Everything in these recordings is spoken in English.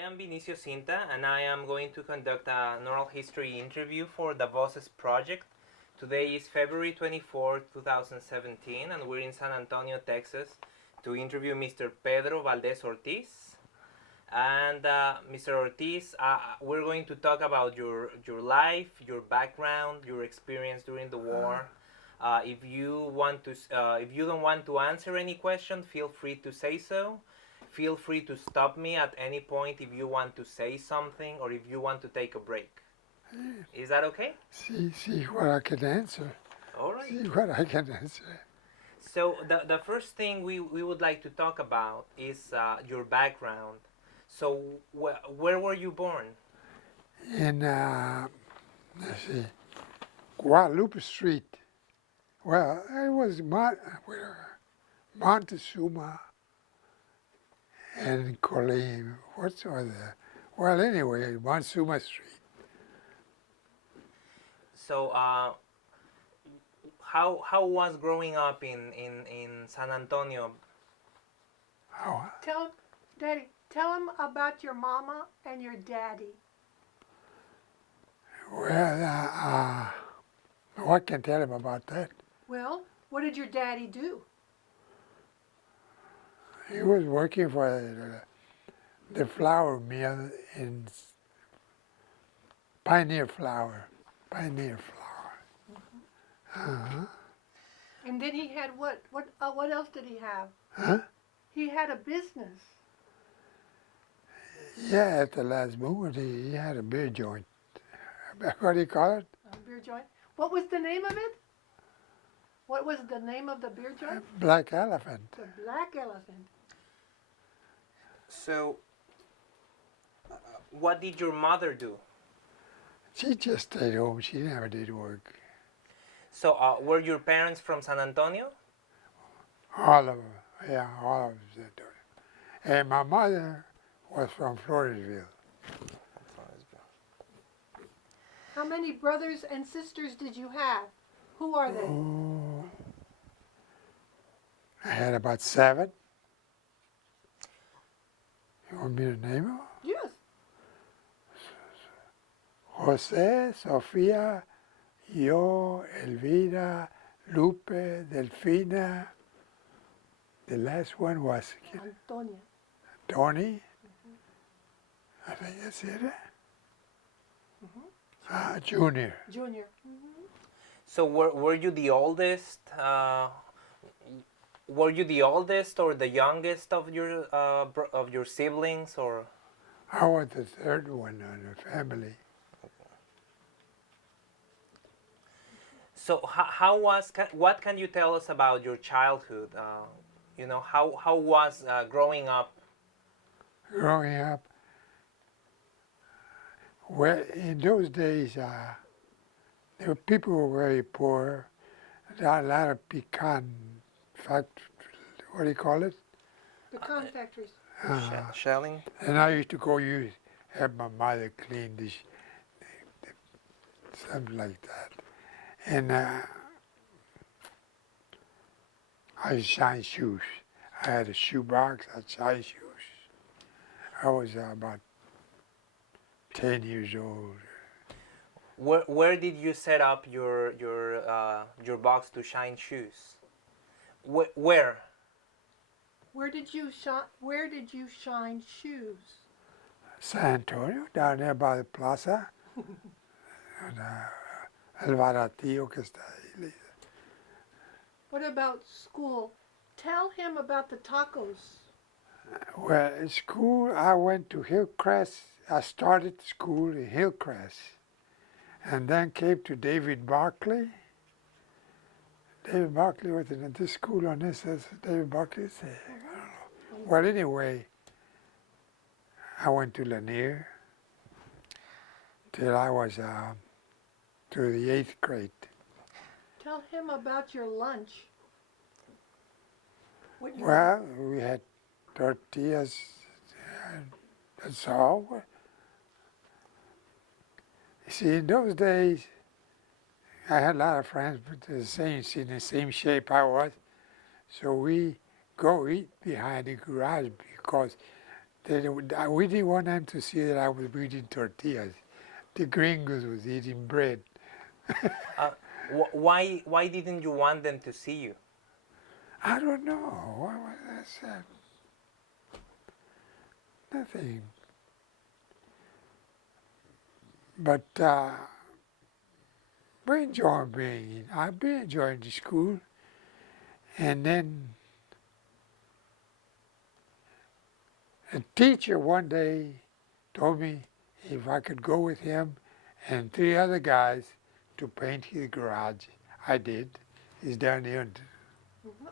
am Vinicio Cinta, and I am going to conduct an oral history interview for the Voces project. Today is February 24, 2017, and we're in San Antonio, Texas, to interview Mr. Pedro Valdez Ortiz. And Mr. Ortiz, we're going to talk about your life, your background, your experience during the war. If you don't want to answer any question, feel free to say so. Feel free to stop me at any point if you want to say something or if you want to take a break. Is that okay? See what I can answer. All right. See what I can answer. So the first thing we would like to talk about is your background. So where were you born? In, let's see, Guadalupe Street. Well, it was Montezuma and Colleen. What's other? Well, anyway, Montezuma Street. So how was growing up in San Antonio? How? Tell him, Daddy, tell him about your mama and your daddy. Well, what can I tell him about that? Well, what did your daddy do? He was working for the flour mill in Pioneer Flour. Pioneer Flour. Uh-huh. And then he had what? What else did he have? Huh? He had a business. Yeah, at the last moment, he had a beer joint. What do you call it? A beer joint. What was the name of it? What was the name of the beer joint? Black Elephant. The Black Elephant. So what did your mother do? She just stayed home. She never did work. So were your parents from San Antonio? All of them. Yeah, all of them did it. And my mother was from Floresville. How many brothers and sisters did you have? Who are they? Oh, I had about 7. You want me to name them? Yes. José, Sofía, yo, Elvira, Lupe, Delfina. The last one was Antonia. Tony. I think that's it. Junior. Junior. So were you the oldest? Were you the oldest or the youngest of your siblings, or? I was the third one in the family. So what can you tell us about your childhood? You know, how was growing up? Growing up, well, in those days, people were very poor. There were a lot of pecan what do you call it? Pecan factories. Shelling? And I used to go have my mother clean this, something like that. And I shined shoes. I had a shoe box, I shined shoes. I was about 10 years old. Where did you set up your box to shine shoes? Where? Where did you shine shoes? San Antonio, down there by the plaza. And, El Baratillo que está ahí. What about school? Tell him about the tacos. Well, in school, I went to Hillcrest. I started school in Hillcrest. And then came to David Barclay. David Barclay was in this school on this, as David Barclay said. I don't know. Well, anyway, I went to Lanier till I was to the 8th grade. Tell him about your lunch. Well, we had tortillas, that's all. You see, in those days, I had a lot of friends, but in the same shape I was. So we go eat behind the garage because We didn't want them to see that I was eating tortillas. The gringos was eating bread. Uh, why didn't you want them to see you? I don't know. What was that said? Nothing. But we enjoy being. I've been enjoying the school, and then a teacher one day told me if I could go with him and three other guys to paint his garage. I did. He's down there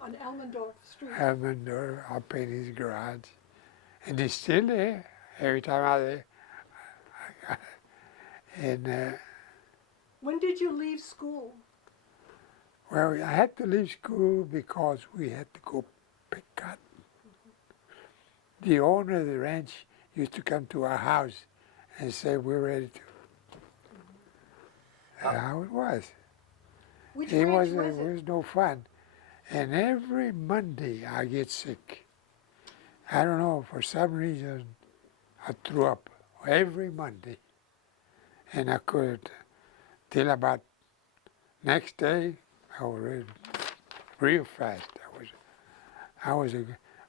On Elmendorf Street. on Almondor. I painted his garage, and he's still there. Every time I'm there, and When did you leave school? well, I had to leave school because we had to go pick cotton. The owner of the ranch used to come to our house and say, "We're ready to." That's how it was. Which It ranch was, was it was no fun. And every Monday I get sick. I don't know, for some reason I threw up every Monday. And I could, till about next day, I was real fast.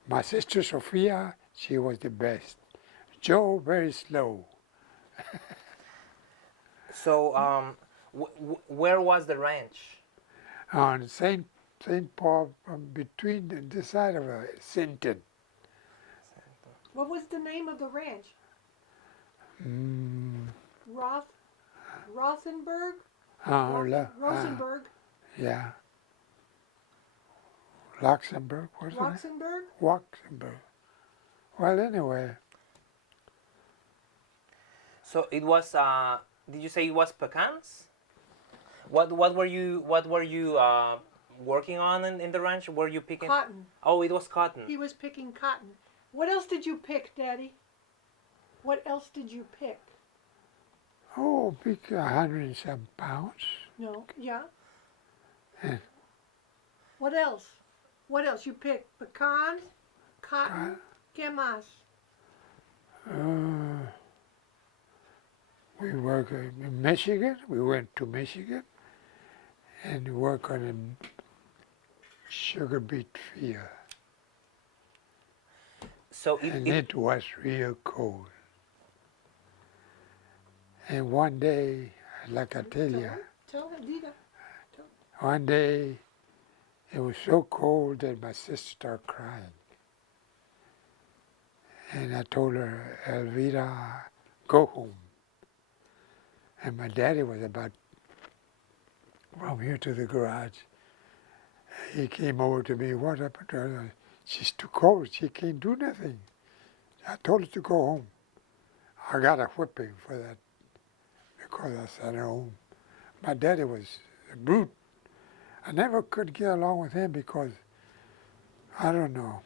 My sister Sophia, she was the best. Joe, very slow. So, where was the ranch? On St. Paul, from between the side of Sinton. What was the name of the ranch? Rothenberg? Rosenberg? Yeah. Luxembourg, was it? Roxenberg? Luxembourg. Well, anyway, So it was. Did you say it was pecans? What were you working on in the ranch? Were you picking? Cotton. Oh, it was cotton. He was picking cotton. What else did you pick, Daddy? What else did you pick? oh, big 100 and some pounds. No. Yeah. Yeah. What else? What else? You picked pecans, cotton, ¿qué más? We work in Michigan. We went to Michigan and work on a sugar beet field. So And it was real cold. And one day, like I tell you, Tell him, diga. one day it was so cold that my sister started crying. And I told her, Elvira, go home. And my daddy was about from here to the garage. He came over to me, what happened to her? She's too cold, she can't do nothing. I told her to go home. I got a whipping for that because I sent her home. My daddy was a brute. I never could get along with him because, I don't know.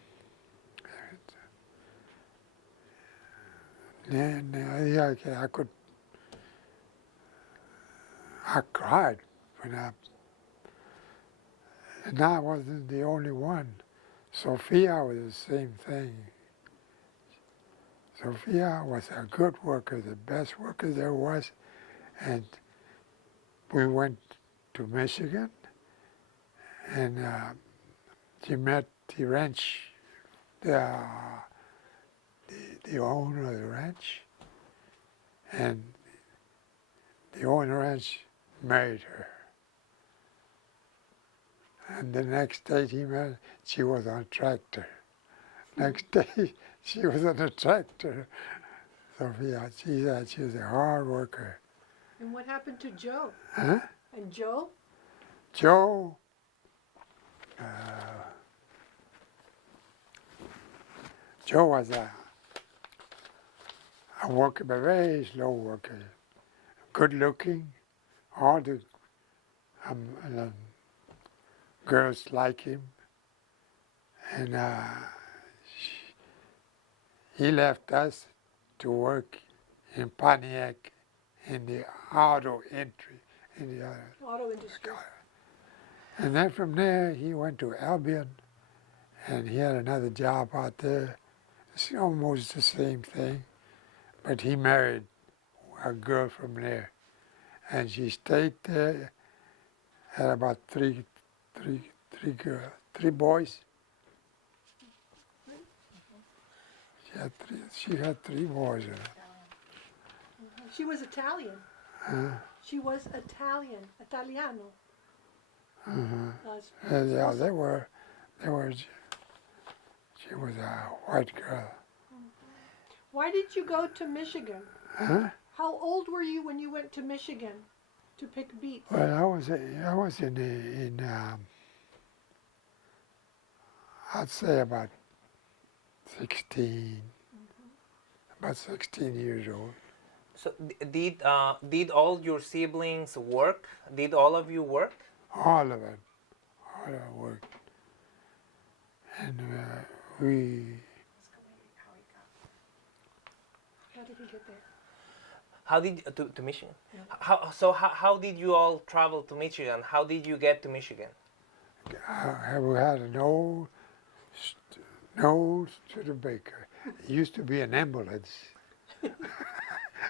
And I cried when and I wasn't the only one. Sophia was the same thing. Sophia was a good worker, the best worker there was. And we went to Michigan and she met the ranch, the owner of the ranch. And the owner of the ranch married her. And the next day he met, she was on a tractor. Next day she was on a tractor. Sophia, she said she was a hard worker. And what happened to Joe? Huh? And Joe? Joe, Joe was a worker, but very slow worker. Good looking. All the girls like him. And he left us to work in Pontiac in the auto entry, in the Auto industry. And then from there he went to Albion and he had another job out there. It's almost the same thing, but he married a girl from there, and she stayed there. Had about three boys. She had three boys. She was Italian. She was Italian, Italiano. Yeah, they were. She was a white girl. Why did you go to Michigan? Huh? How old were you when you went to Michigan to pick beets? Well, I was in I'd say about 16, about 16 years old. So did all your siblings work? Did all of you work? All of it worked, and we. How did he get there? How did to Michigan? Yeah. How did you all travel to Michigan? How did you get to Michigan? We had an old Studebaker. It used to be an ambulance.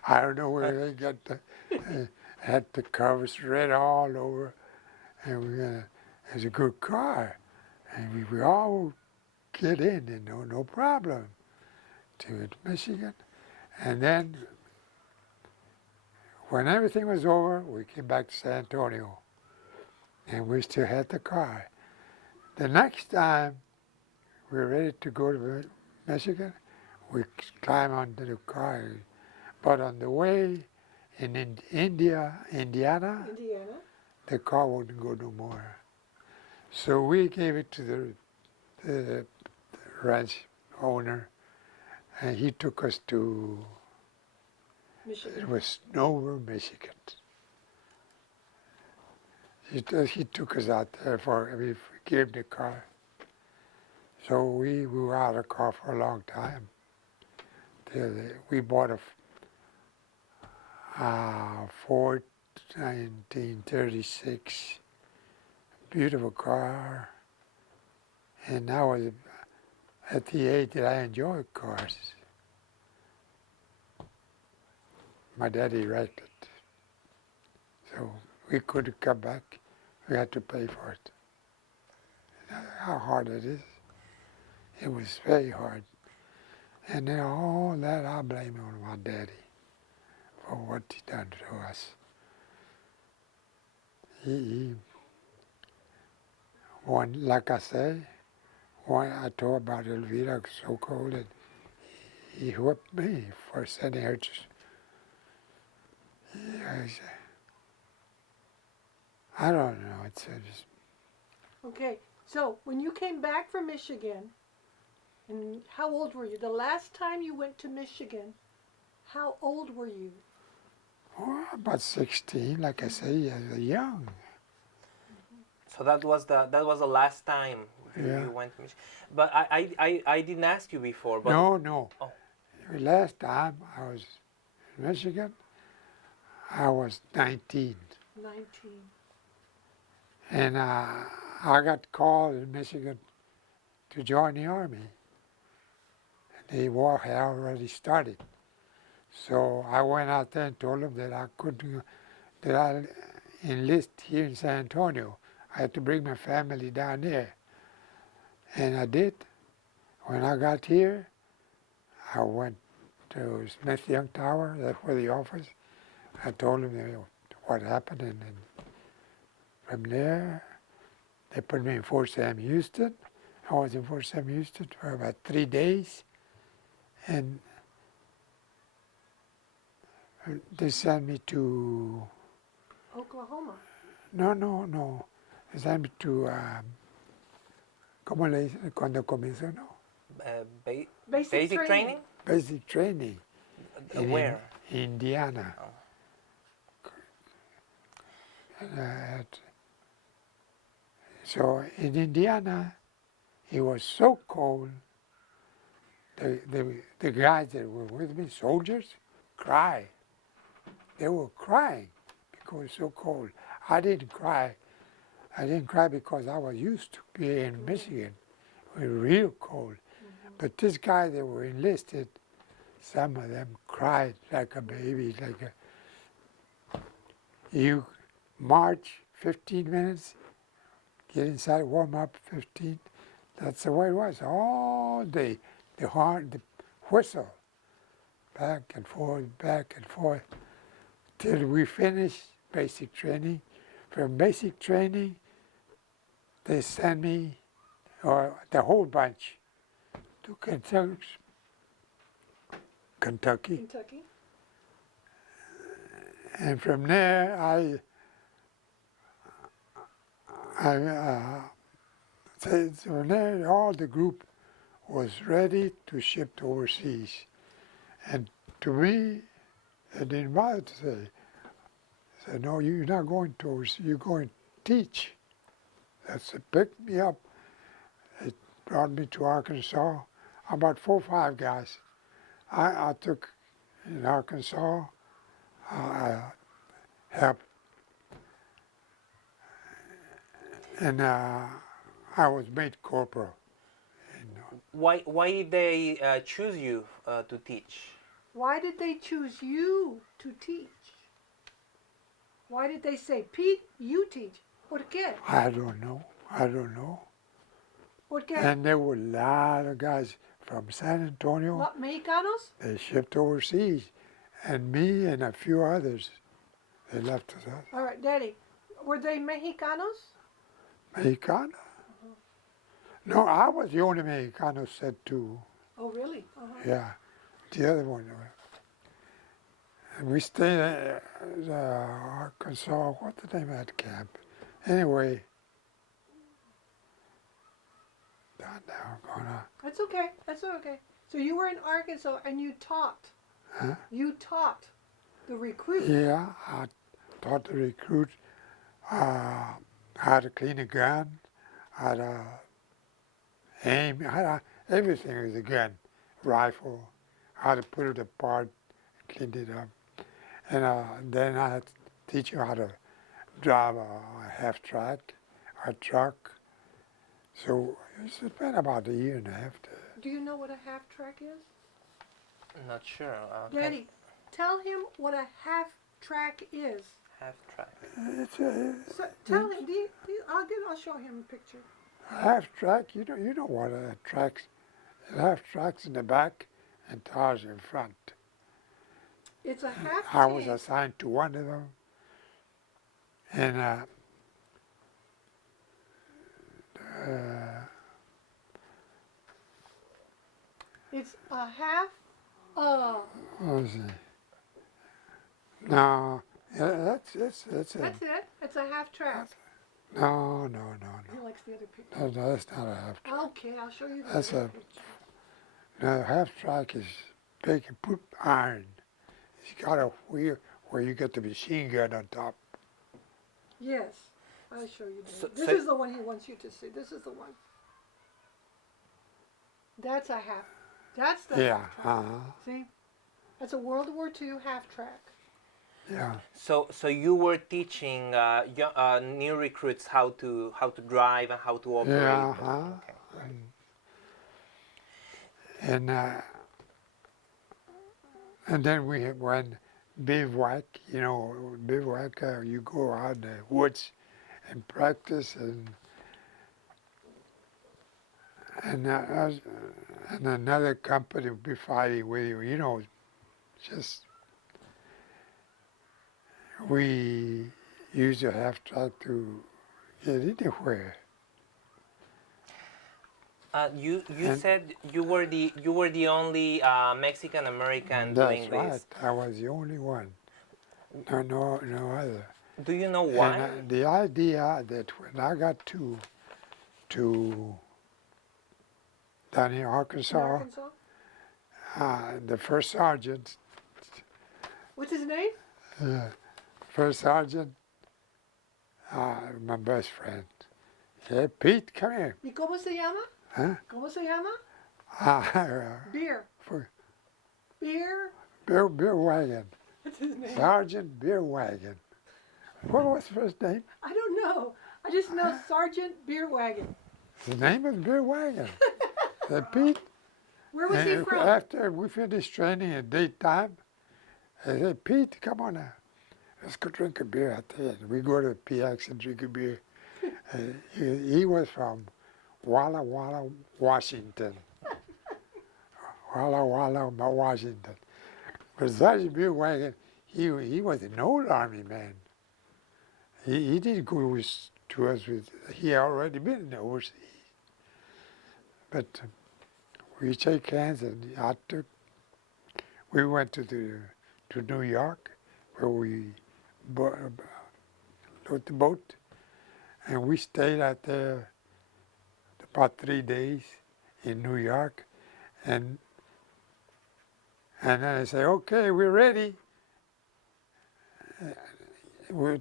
I don't know where they got had the covers red all over, and it was a good car, and we all get in and no problem to Michigan, and then when everything was over, we came back to San Antonio, and we still had the car. The next time we were ready to go to Michigan, we climbed onto the car. But on the way in Indiana, the car wouldn't go no more. So we gave it to the ranch owner, and he took us to, Michigan. it was Snover, Michigan. He took us out there we gave him the car. So we were out of the car for a long time. We bought a Ford 1936, beautiful car. And I was at the age that I enjoy cars. My daddy wrecked it. So we couldn't come back. We had to pay for it. How hard it is. It was very hard. And then all that I blame on my daddy for what he done to us. Like I say, I told about Elvira so cold that he whipped me for sending her to. I don't know. It's just. Okay, so when you came back from Michigan, and how old were you? The last time you went to Michigan, how old were you? Oh, about 16, like I say, young. So that was the last time Yeah. you went to Michigan. But I didn't ask you before. But No. Oh. The last time I was in Michigan, I was 19. 19. And I got called in Michigan to join the Army. The war had already started. So I went out there and told them that I couldn't, that I enlist here in San Antonio. I had to bring my family down there. And I did. When I got here, I went to Smith Young Tower, that's where the office. I told them what happened, and then from there, they put me in Fort Sam Houston. I was in Fort Sam Houston for about 3 days, and they sent me to, Oklahoma. no, they sent me to, ¿cómo le dicen cuando comenzó, no? Basic training? Basic training. In Where? Indiana. Oh. So in Indiana, it was so cold. The guys that were with me, soldiers, cried. They were crying because it was so cold. I didn't cry. I didn't cry because I was used to being in Michigan. It was real cold. But this guy that were enlisted, some of them cried like a baby, you march 15 minutes, get inside, warm up 15. That's the way it was all day. The horn, the whistle, back and forth, till we finished basic training. From basic training, they sent me, or the whole bunch, to Kentucky. Kentucky. And from there, from there, all the group was ready to ship to overseas. And to me, it didn't matter to say. I said, no, you're not going to overseas, you're going to teach. That's it, picked me up. It brought me to Arkansas. About 4 or 5 guys. I took in Arkansas, I helped, and I was made corporal. Why did they choose you to teach? Why did they choose you to teach? Why did they say, Pete, you teach? ¿Por qué? I don't know. ¿Por qué? And there were a lot of guys from San Antonio. What, Mexicanos? They shipped overseas. And me and a few others, they left us out. All right, Daddy, were they Mexicanos? Mexicano? No, I was the only Mexicano said to. Oh, really? Yeah, the other one. And we stayed at Arkansas, what's the name of that camp? Anyway, down there, gonna. That's okay. That's okay. So you were in Arkansas and you taught. Huh? You taught the recruits. Yeah, I taught the recruit how to clean a gun, how to aim, everything with a gun, rifle, how to put it apart, clean it up. And then I had to teach you how to drive a half-track, a truck. So it's been about a year and a half. Do you know what a half-track is? I'm not sure. Daddy, tell him what a half-track is. Half track. It's a So, tell him. I'll show him a picture. half-track, you know what a track's, half-track's in the back and tires in front. It's a half I was tank. assigned to one of them, and It's a half. what was it? No, yeah, that's That's it. It's a half track. no. He likes the other picture. No, that's not a half-track. Okay, I'll show you the That's other a- picture. No, half-track is big and put iron. It's got a wheel where you get the machine gun on top. Yes, I'll show you. Daddy. So- This so- is the one he wants you to see. This is the one. That's a half. That's the Yeah, half track. See? That's a World War II half track. yeah. So you were teaching new recruits how to drive and how to operate. Yeah, Okay, right. And then we went bivouac, bivouac, you go out in the woods and practice, and another company will be fighting with you, just, we use a half-track to get anywhere. You And- said you were the only Mexican American That's doing right, this. I was the only one, no other. Do you know why? And the idea that when I got to down in In Arkansas, Arkansas. the first sergeant, What's his name? my best friend, said, Pete, come here. ¿Y cómo se llama? Huh? ¿Cómo se llama? Beer. For Beer. beer wagon, What's his name? Sergeant Beer Wagon. What was his first name? I don't know. I just know Sergeant Beer Wagon. The name of the beer wagon. Said, Pete, Where was he And from? after we finished training at daytime, I said, Pete, come on now. Let's go drink a beer out there. And we go to PX and drink a beer. He was from Walla Walla, Washington. Walla Walla, Washington. But Sergeant Wagon, he was an old Army man. He didn't go to us with, he had already been in the overseas. But we shake hands and we went to New York where we rode the boat and we stayed out there about 3 days in New York and then I say, okay, we're ready.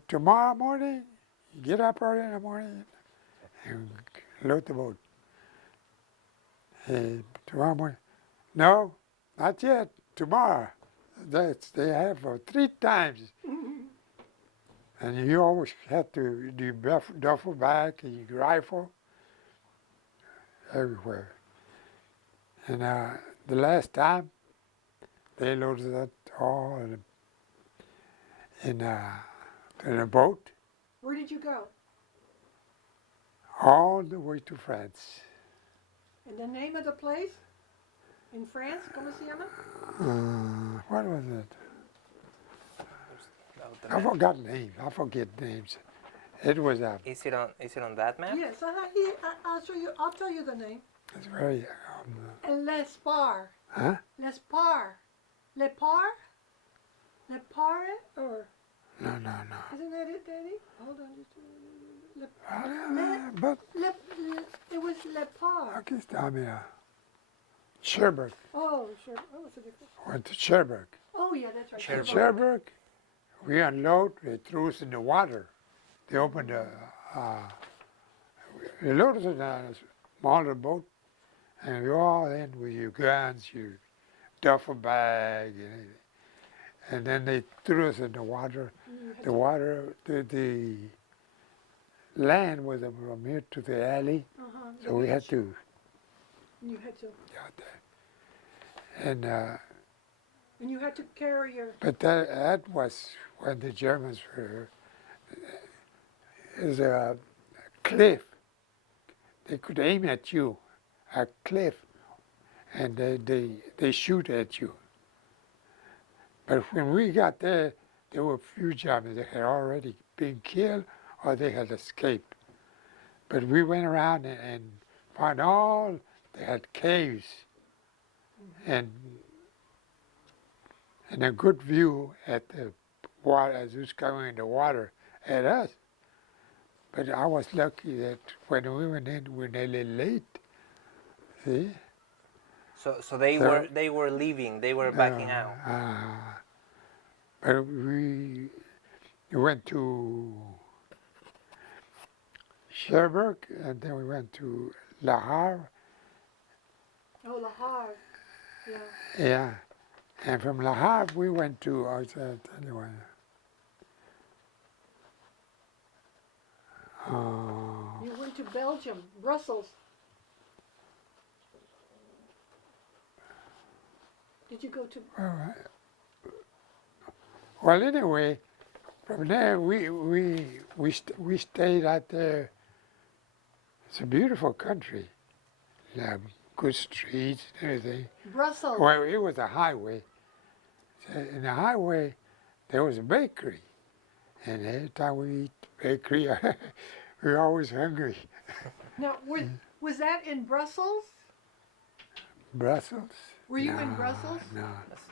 Tomorrow morning, you get up early in the morning and load the boat. Tomorrow morning, no, not yet, tomorrow. They have 3 times. And you always have to do your duffel bag and your rifle everywhere. And the last time, they loaded that all in a boat Where did you go? all the way to France. And the name of the place? In France? ¿Cómo se llama? What was it? The I map. forgot names. I forget names. It was Is it on that map? Yes, I'll show you. I'll tell you the name. it's very L'Espar. huh? L'Espar. Lepar? Lepare? Or No. isn't that it, Daddy? Hold on just a minute. But It was Lepar. aquí está, mira. Cherbourg. Oh, sure. Oh, it's a different. Went to Cherbourg. Oh, yeah, that's right. Cherbourg. Cherbourg, we unload. They threw us in the water. They opened they loaded us in a smaller boat, and we all in with your guns, your duffel bag, and then they threw us in the water. The water, the land was from here to the alley, so we had to You had to. get out there. And And you had to carry your. but that was when the Germans were. Is a cliff. They could aim at you, a cliff, and they shoot at you. But when we got there were few Germans that had already been killed or they had escaped. But we went around and found they had caves and a good view at the water as it was coming in the water at us. But I was lucky that when we went in, we were nearly late. See? So they were leaving. They were backing out. But we went to Cherbourg, and then we went to Le Havre. Oh, La Havre. Yeah. Yeah. And from Le Havre, we went to, I'll tell you what. You went to Belgium, Brussels. Did you go to? Well, anyway, from there we stayed out there. It's a beautiful country. You have good streets and everything. Brussels. Well, it was a highway. So in the highway, there was a bakery, and every time we eat bakery, we were always hungry. Now, was that in Brussels? Brussels? Were you no, in Brussels? No.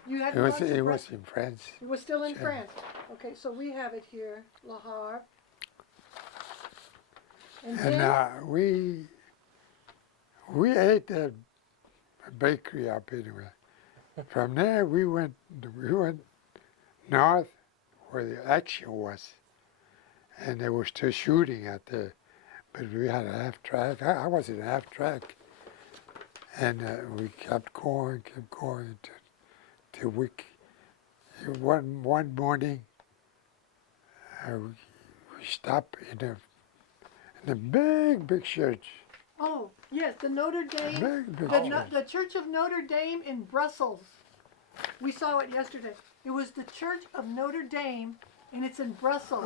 You had It was lots of it Brus- was in France. It was still in Sure. France. Okay, so we have it here, La Havre. And And then, we ate the bakery up anyway. From there we went north where the action was, and they were still shooting out there. But we had a half track. I was in a half track, and we kept going till one morning we stopped in a big church. Oh, yes, the Notre Dame, Big church. the Church of Notre Dame in Brussels. We saw it yesterday. It was the Church of Notre Dame, and it's in Brussels.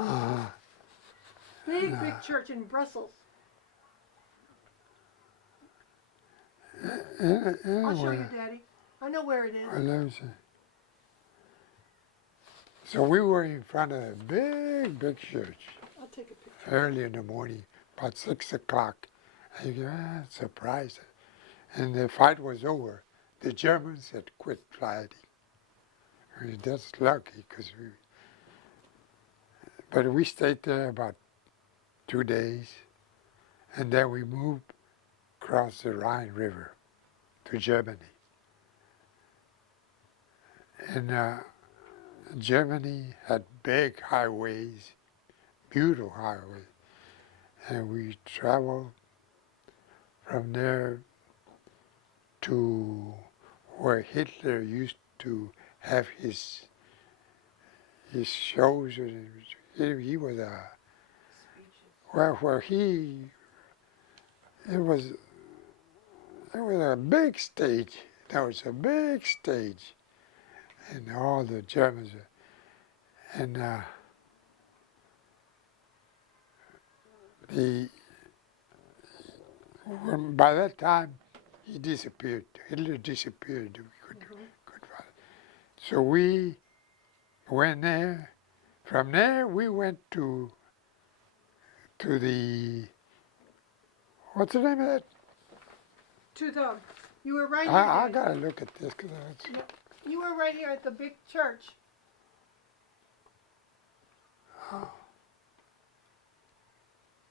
Big church in Brussels. I'll show you, Anyway, Daddy. I know where it is. well, let me see. So we were in front of a big church I'll take a picture. early in the morning, about 6 o'clock. And you go, surprised. And the fight was over. The Germans had quit fighting. I mean, that's lucky, but we stayed there about 2 days, and then we moved across the Rhine River to Germany. And Germany had big highways, beautiful highways, and we traveled from there to where Hitler used to have his shows. He was where he it was a big stage. There was a big stage, and all the Germans, and by that time he disappeared. Hitler disappeared. We could find it. So we went there. From there we went to the, what's the name of that? To the, you were right here. I Daddy. gotta look at this because You were right here at the big church.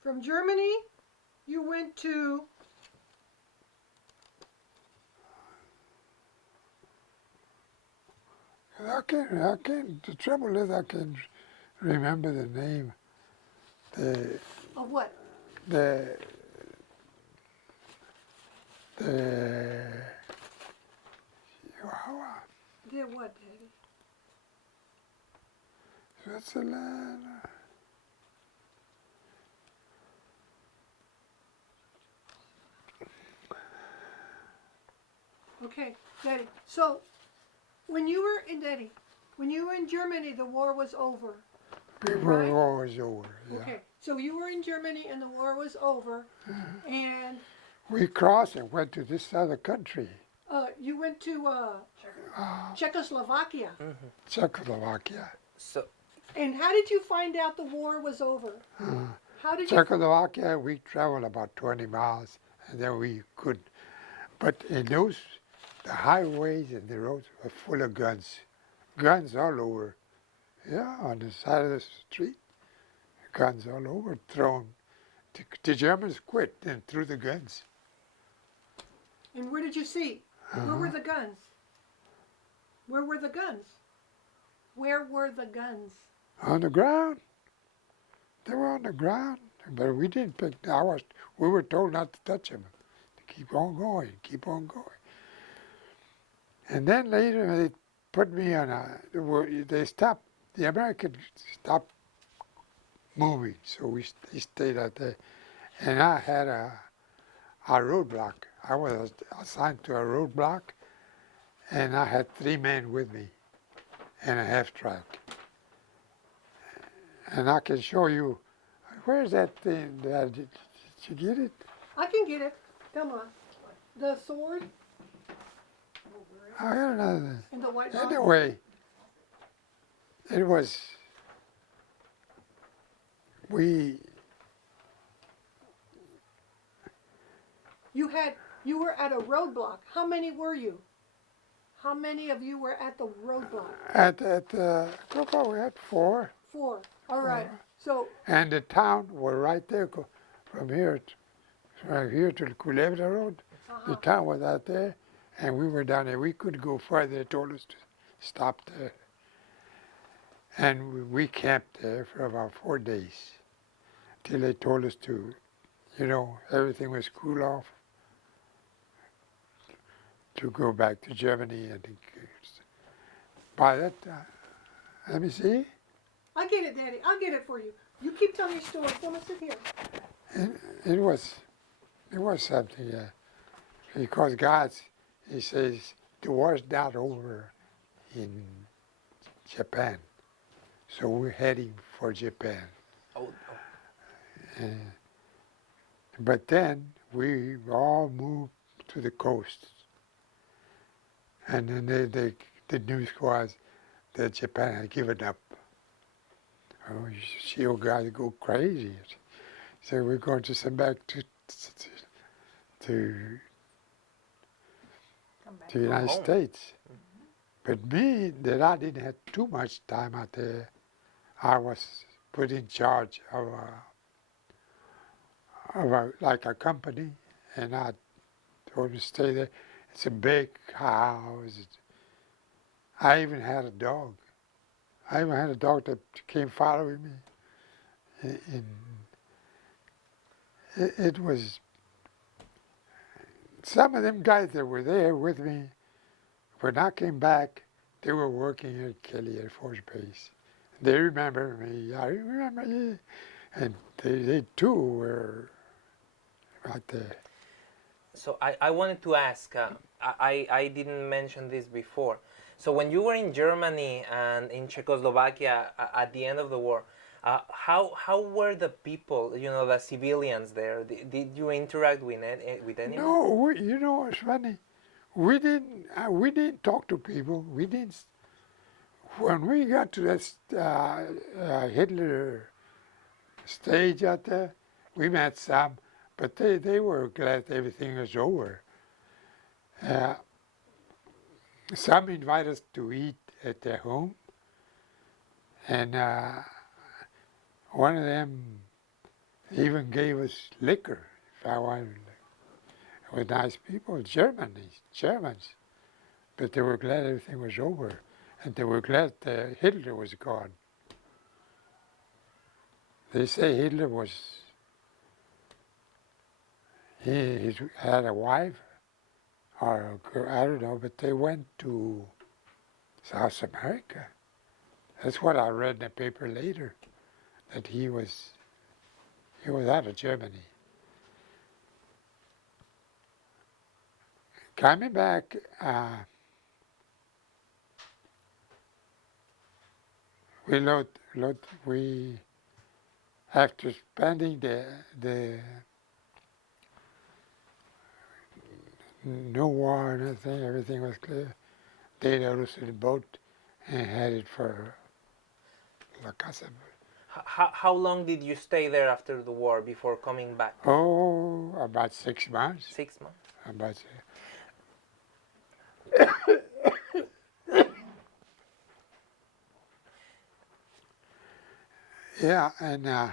From Germany, you went to I can't, the trouble is I can't remember the name. of what? The Did what, Daddy? Switzerland. Okay, Daddy. So, when you were in Germany, the war was over. The Right. war was over. Yeah. Okay, so you were in Germany and the war was over, and We crossed and went to this other country, you went to Czechoslovakia. Czechoslovakia. So, And how did you find out the war was over? How did you? Czechoslovakia, we traveled about 20 miles, and then we could. But in those, the highways and the roads were full of guns. Guns all over. Yeah, on the side of the street. Guns all over, thrown. The Germans quit and threw the guns. And where did you see? Where were the guns? Where were the guns? Where were the guns? On the ground. They were on the ground, but we didn't pick. We were told not to touch them. To keep on going, keep on going. And then later they put me on they stopped. The Americans stopped moving, so they stayed out there. And I had a roadblock. I was assigned to a roadblock, and I had 3 men with me and a half-track. And I can show you, where's that thing? Did you get it? I can get it. Come on. The sword I got another thing. and the white rock. Anyway, it was, You were at a roadblock. How many were you? How many of you were at the roadblock? at Coco, we had 4. 4. All right. So And the town were right there, from here to the Culebra Road. The town was out there, and we were down there. We could go further. They told us to stop there. And we camped there for about 4 days, till they told us to, everything was cool off, to go back to Germany. And by that time, let me see. I get it, Daddy. I'll get it for you. You keep telling your story. Come and sit here. It was It was something, yeah. Because God, he says, the war's not over in Japan. So we're heading for Japan. Oh, And, but then we all moved to the coast. And then the news was that Japan had given up. Oh, you see you guys go crazy. So we're going to send back to Come back. the United home. States. But me, that I didn't have too much time out there. I was put in charge of like a company, and I told him to stay there. It's a big house. I even had a dog. I even had a dog that came following me. And it was some of them guys that were there with me. When I came back, they were working at Kelly Air Force Base. They remember me. I remember you. And they too were right there. So I wanted to ask, I didn't mention this before. So when you were in Germany and in Czechoslovakia at the end of the war, how were the people, you know, the civilians there? Did you interact with anyone? No, you know, it's funny. We didn't talk to people. We didn't. When we got to that Hitler stage out there, we met some, but they were glad everything was over. Uh, some invited us to eat at their home, and one of them even gave us liquor if I wanted. They were nice people, Germans, but they were glad everything was over, and they were glad Hitler was gone. They say Hitler was, he had a wife, or a girl, I don't know, but they went to South America. That's what I read in the paper later, that he was out of Germany. Coming back, we after spending the no war or nothing, everything was clear. They let us in the boat and headed for La Casa. How long did you stay there after the war before coming back? Oh, about 6 months. 6 months. About yeah, and I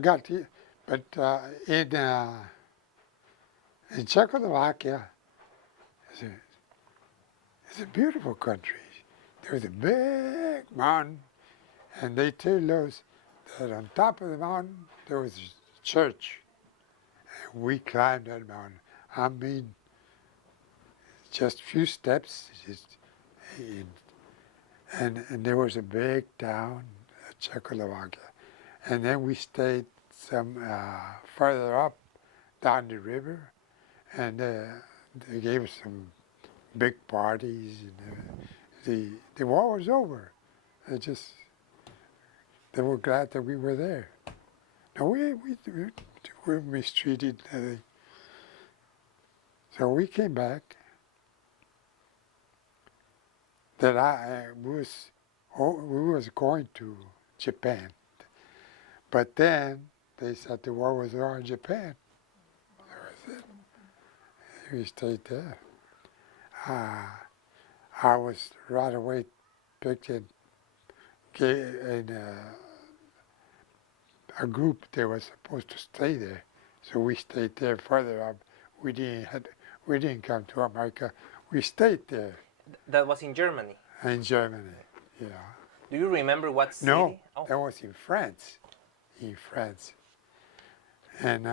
got to, but in Czechoslovakia, it's a beautiful country. There's a big mountain, and they tell us that on top of the mountain there was a church. And we climbed that mountain. I mean, just a few steps, and there was a big town, Czechoslovakia. And then we stayed some further up down the river, and they gave us some big parties. And the war was over. They were glad that we were there. Now we were mistreated. So we came back. That we was going to Japan, but then they said the war was over in Japan. That was it. We stayed there. I was right away picked in a group that was supposed to stay there, so we stayed there further up. We didn't come to America. We stayed there. That was in Germany. In Germany, yeah. Do you remember what city? No, Oh. that was in France. And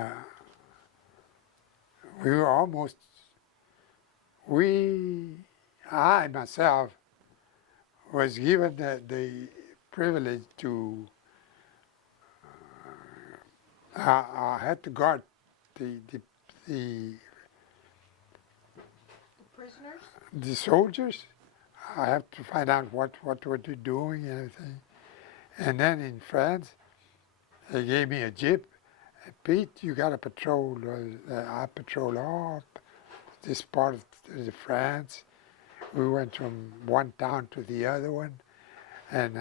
we were almost, I myself was given the privilege to, I had to guard the Prisoners? the soldiers. I have to find out what were they doing and everything. And then in France, they gave me a jeep. Pete, you got to patrol. I patrol all this part of the France. We went from one town to the other one, and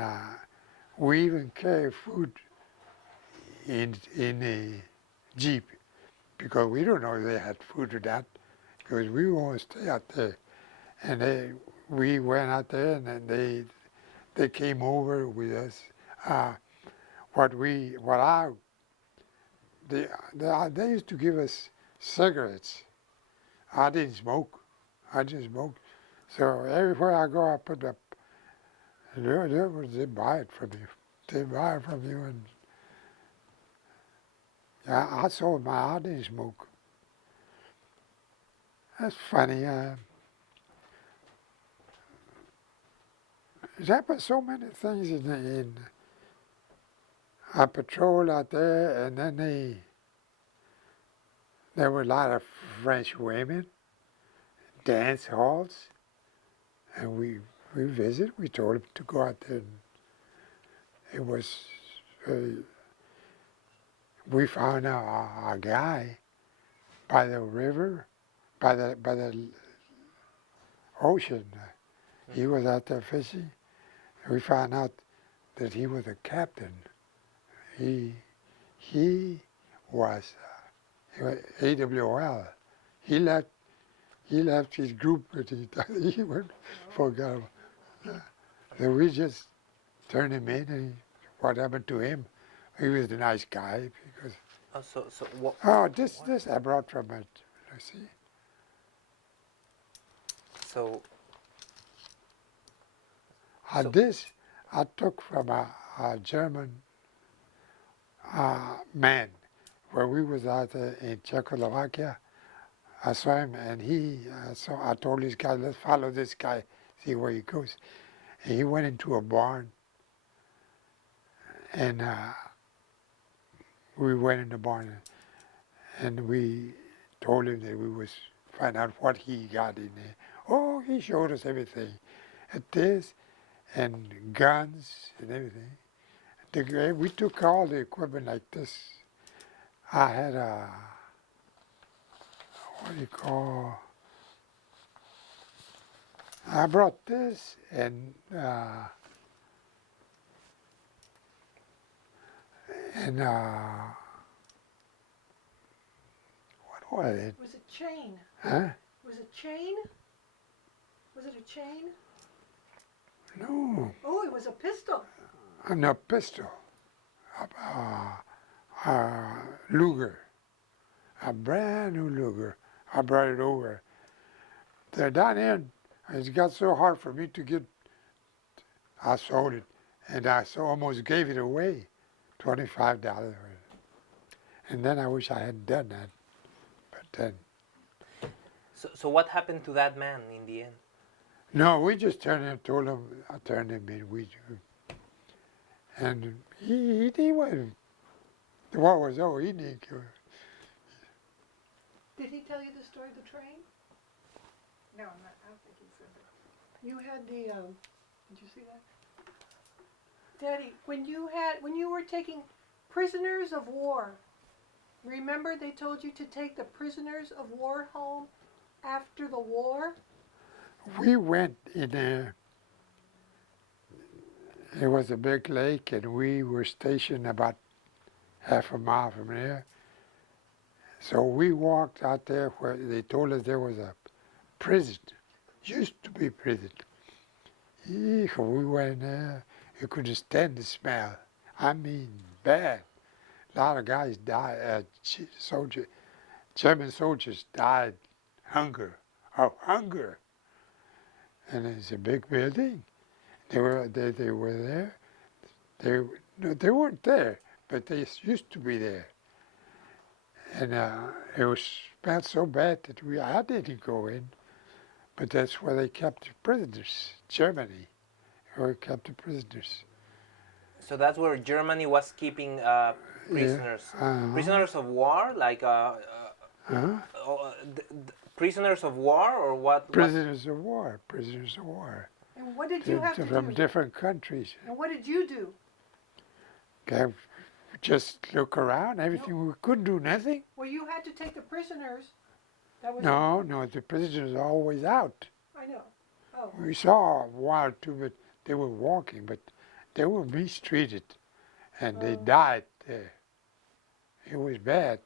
we even carry food in a jeep because we don't know if they had food or not. Because we won't stay out there, and we went out there, and then they came over with us. They used to give us cigarettes. I didn't smoke. I didn't smoke. So everywhere I go, I put up. They buy it from you. They buy it from you, and I sold my. I didn't smoke. That's funny. It happened so many things in I patrolled out there, and then there were a lot of French women, dance halls, and we visited. We told them to go out there. And it was we found a guy by the river, by the ocean. He was out there fishing. We found out that he was a captain. He was AWL. He left his group, but he went forgot him. So we just turned him in, and what happened to him? He was a nice guy because. So what? Oh, this I brought from it. Let's see. So This I took from a German man where we was out in Czechoslovakia. I saw him, and I told this guy, let's follow this guy, see where he goes. And he went into a barn, and we went in the barn, and we told him that we was find out what he got in there. Oh, he showed us everything, and this, and guns and everything. We took all the equipment like this. I had what do you call? I brought this and what was it? Was it chain? Huh? Was it chain? Was it a chain? No, Oh, it was a pistol. no pistol. Luger, a brand new Luger. I brought it over. They're down here. It got so hard for me to get. I sold it, and I almost gave it away, $25. And then I wish I hadn't done that, but then. So what happened to that man in the end? No, we just told him, I turned him in. And he wasn't. The war was over. He didn't care. Did he tell you the story of the train? No, I don't think he said that. You had the, did you see that? Daddy, when you were taking prisoners of war, remember they told you to take the prisoners of war home after the war? We went in there. It was a big lake, and we were stationed about half a mile from there. So we walked out there where they told us there was a prison. Used to be prison. We went in there. You couldn't stand the smell. I mean, bad. A lot of guys died. German soldiers died of hunger. And it's a big building. They were there. They weren't there, but they used to be there. And it was smelled so bad that I didn't go in. But that's where they kept the prisoners. Germany, where they kept the prisoners. So that's where Germany was keeping prisoners. Uh-huh. Prisoners of war, like Huh? Prisoners of war or what? Prisoners of war. Prisoners of war. And what did you have to From do? different countries. And what did you do? Okay, just look around. Everything. We couldn't do nothing. Well, you had to take the prisoners. That was No, no. The prisoners are always out. I know. Oh. We saw one or two, but they were walking, but they were mistreated, and they Oh. died there. It was bad.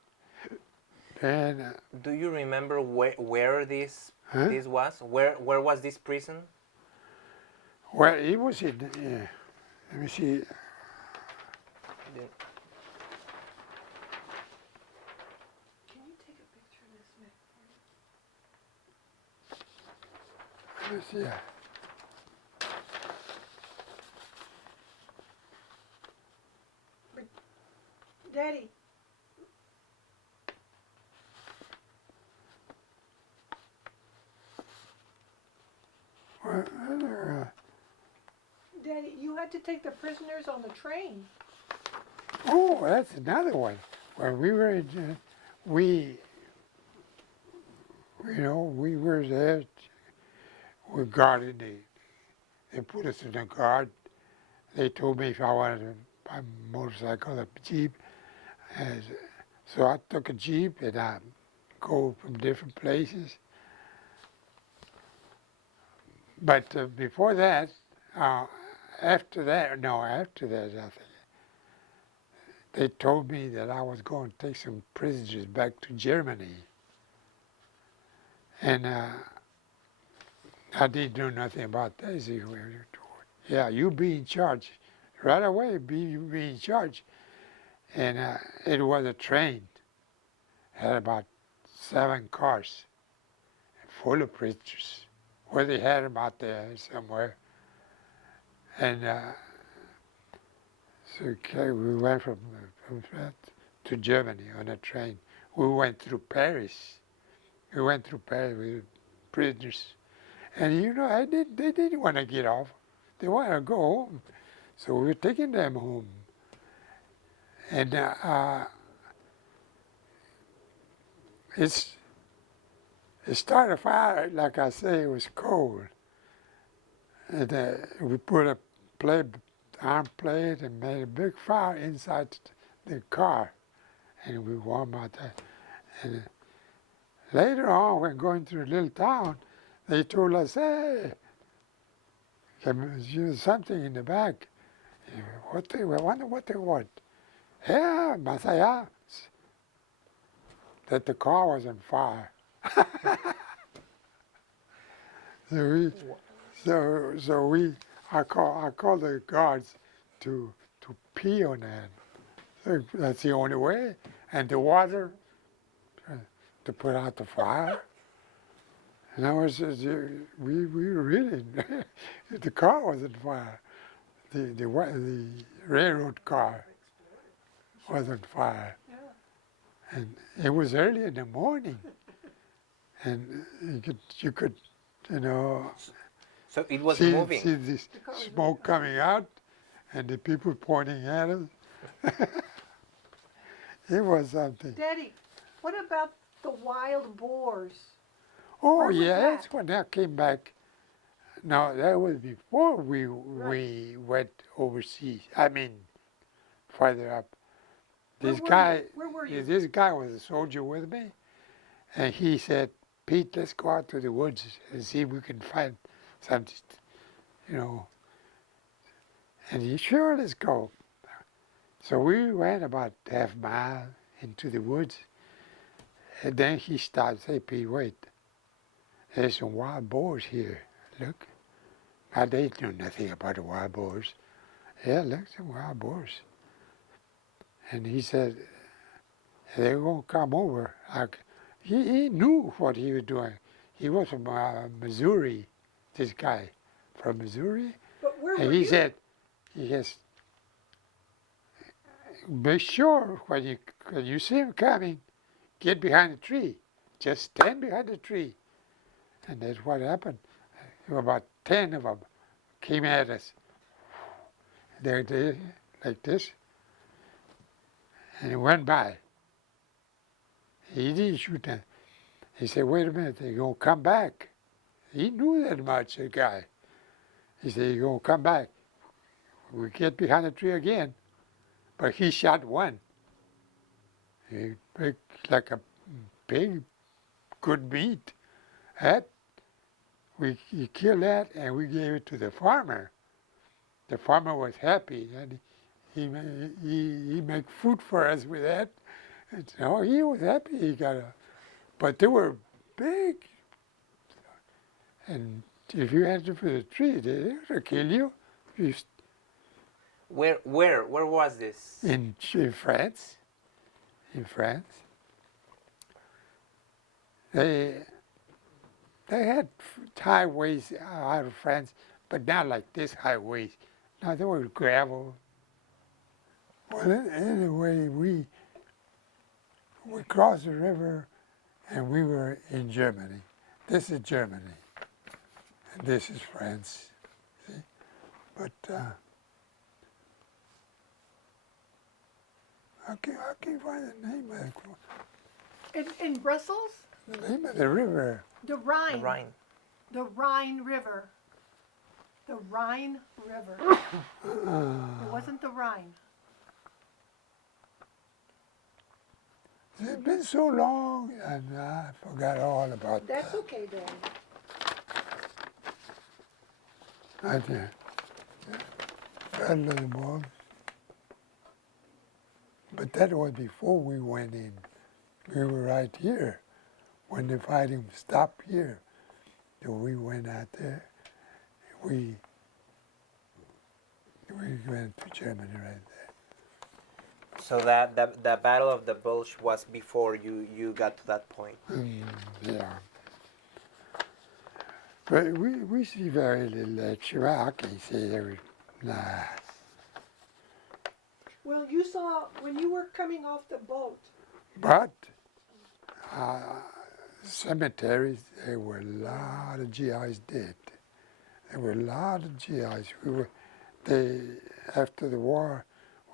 And Do you remember where this huh? this was? Where was this prison? Well, it was in. Let me see. Can you take a picture of this, Mick? Let me see. Daddy, Well, Daddy, you had to take the prisoners on the train. oh, that's another one. When we were in, we were there. We guarded. They put us in a guard. They told me if I wanted a motorcycle, a jeep. And so I took a jeep and I go from different places. But before that, after that, I think, they told me that I was going to take some prisoners back to Germany. And I didn't know nothing about this. Yeah, you be in charge. Right away, you be in charge. And it was a train. Had about 7 cars full of prisoners. Where they had them out there somewhere. And so okay, we went from that to Germany on a train. We went through Paris. We went through Paris with prisoners. And they didn't want to get off. They wanted to go home. So we were taking them home. And it started a fire, like I say, it was cold. And we put a arm plate and made a big fire inside the car. And we warmed out there. And later on, when going through a little town, they told us, hey, there's something in the back. I wonder what they want. Yeah, Masaya, that the car was on fire. I called the guards to pee on that. So that's the only way. And the water to put out the fire. And I was we really the car was on fire. The railroad car was on fire. Yeah. And it was early in the morning. And you could So it was see moving. this smoke coming out and the people pointing at us. It was something. Daddy, what about the wild boars? Oh Where was yeah, that? that's when that came back. No, that was before we went overseas. I mean, farther up. Where This were guy, you? Where were you? this guy was a soldier with me, and he said, "Pete, let's go out to the woods and see if we can find something, And he, sure, let's go. So we went about half a mile into the woods, and then he stopped. Say, Pete, wait. There's some wild boars here. Look. Now they knew nothing about the wild boars. Yeah, look, some wild boars. And he said, they're going to come over. He knew what he was doing. He was from Missouri, this guy from Missouri. But where And were he you? said, be sure when you see him coming, get behind the tree. Just stand behind the tree. And that's what happened. There were about 10 of them came at us. They like this. And he went by. He didn't shoot them. He said, wait a minute, they're going to come back. He knew that much, the guy. He said, you're going to come back. We get behind the tree again. But he shot one. He picked like a big, good meat. That, he killed that and we gave it to the farmer. The farmer was happy and he made food for us with that. And so he was happy he got a, but they were big. And if you had to for the tree, they would kill you. You Where was this? in France. In France. They had highways out of France, but not like this highways. No, they were gravel. Well, anyway, we crossed the river and we were in Germany. This is Germany. And this is France. See? But I can't find the name of In Brussels? the name of the river. The Rhine. The Rhine. The Rhine River. The Rhine River. It wasn't the Rhine. It's been so long, and I forgot all about That's that. okay, Daddy. I did. Battle of the Bulge. But that was before we went in. We were right here when the fighting stopped here. So we went out there. We went to Germany right there. So that the Battle of the Bulge was before you got to that point. Yeah. But we see very little extra. I can't say there was, nah. Well, you saw when you were coming off the boat. But cemeteries, there were a lot of GIs dead. There were a lot of GIs. After the war,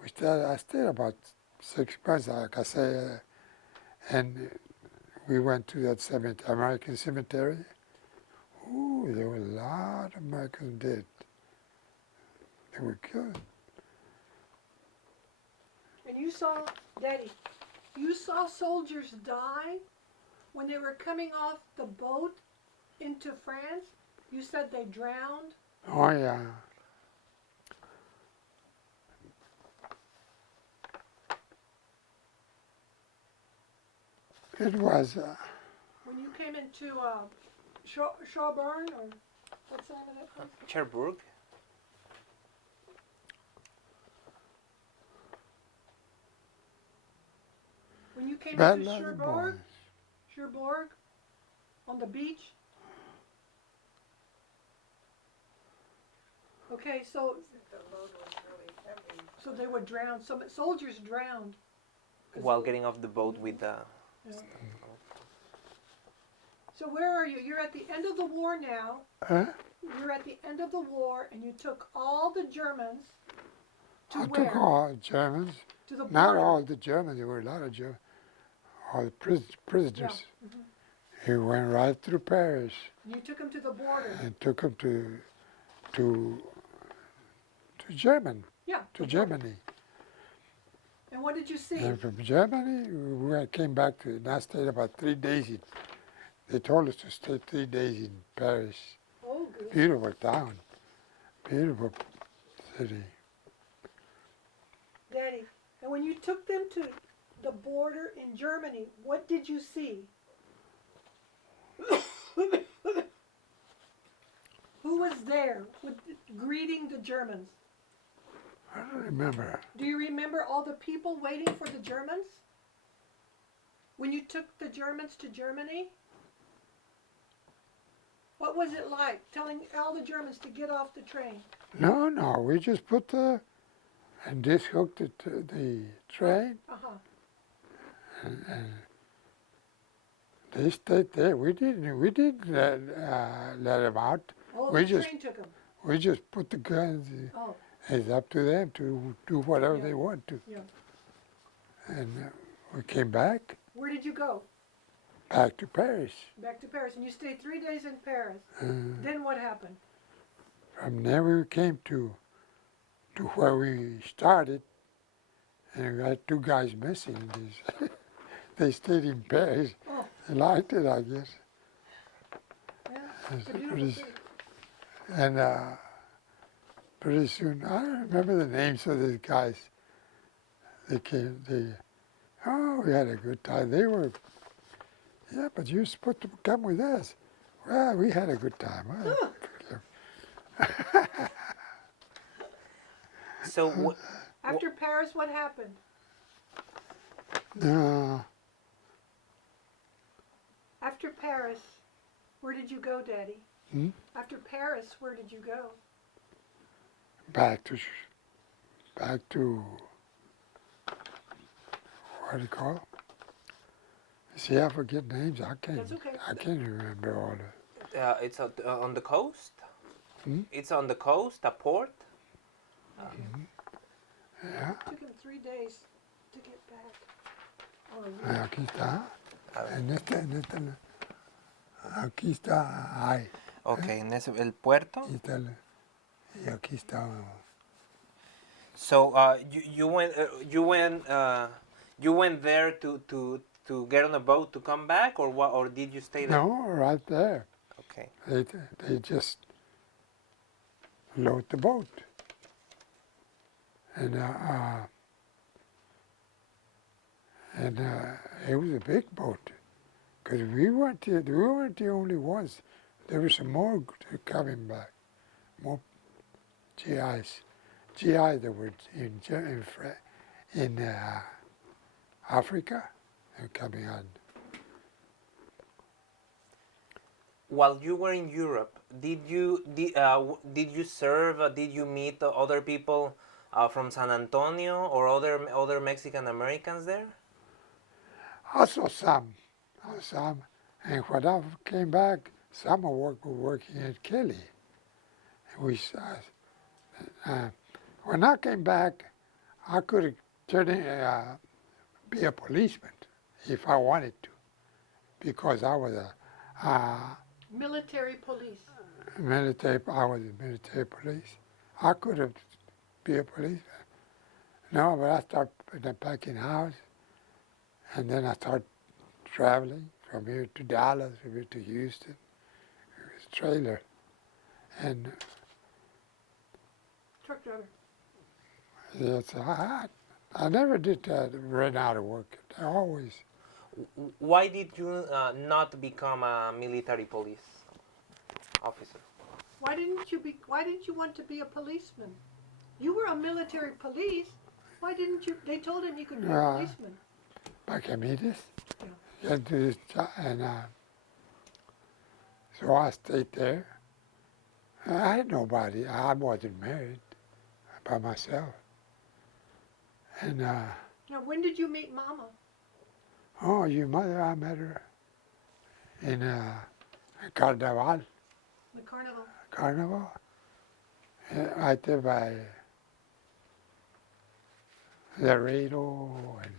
I stayed about 6 months, like I say, and we went to that cemetery, American cemetery. Ooh, there were a lot of Americans dead. They were killed. And you saw, Daddy, you saw soldiers die when they were coming off the boat into France? You said they drowned? Oh, yeah. It was, When you came into Schaubern, or what's the name of that place? Cherbourg. When you came Battle into of the Cherbourg, Bulge. Cherbourg, on the beach? Okay, so The load was really heavy. so they were drowned. Some soldiers drowned. 'Cause While getting off the boat with the. Yeah. So where are you? You're at the end of the war now. Huh? You're at the end of the war, and you took all the Germans to I where? took all the Germans, To the not border. all the Germans, there were a lot of Germans, all the prisoners. Mhm. He went right through Paris You took them to the border. and took them to Germany, Yeah. to the border. Germany. And what did you see? And from Germany, we came back to, and I stayed about 3 days in, they told us to stay 3 days in Paris. Oh, good. Beautiful town, beautiful city. Daddy, and when you took them to the border in Germany, what did you see? Who was there greeting the Germans? I don't remember. Do you remember all the people waiting for the Germans? When you took the Germans to Germany? What was it like telling all the Germans to get off the train? No, we just put and this hooked it to the train, Uh-huh. and they stayed there. We didn't let them out. Oh, We the just- train took them. We just put the guns. Oh, It's up to them to do whatever Yeah. they want to. yeah. And we came back. Where did you go? back to Paris. Back to Paris. And you stayed 3 days in Paris. Uh, Then what happened? from there we came to where we started, and we got two guys missing. They stayed in Paris. Oh, They liked it, I guess. yeah. It's It's a beautiful pretty, city. and pretty soon, I don't remember the names of these guys. They came, oh, we had a good time. They were, yeah, but you're supposed to come with us. Well, we had a good time. Well, So After Paris, what happened? no, After Paris, where did you go, Daddy? Hmm? After Paris, where did you go? back to, what do you call it? See, I forget names. That's okay. I can't remember all of it. it's on the coast. Hmm? It's on the coast, a port. Yeah, It took him 3 days to get back. Oh, aquí está. A ver. Aquí está, ahí. Okay, en ese, el puerto. Aquí está, y aquí está. So you went there to get on a boat to come back, or what? Or did you stay there? No, right there. Okay. They just load the boat. And it was a big boat, because we weren't the only ones. There were some more coming back, more GIs that were in Africa. They're coming on. While you were in Europe, did you serve? Did you meet other people from San Antonio or other Mexican Americans there? I saw some, and when I came back, some were working at Kelly. We when I came back, I could have turned in, be a policeman if I wanted to, because I was a military police. military. I was a military police. I could have be a policeman. No, but I started packing house, and then I started traveling from here to Dallas, from here to Houston. It was a trailer, and Truck driver. yes, I never did run out of work. I always. Why did you not become a military police officer? Why didn't you want to be a policeman? You were a military police. Why didn't you? They told him you could be a policeman. ¿Para qué mires? Yeah. And so I stayed there. I had nobody. I wasn't married, by myself. And Now, when did you meet Mama? oh, your mother, I met her in Carnaval, The carnival. right there by Laredo and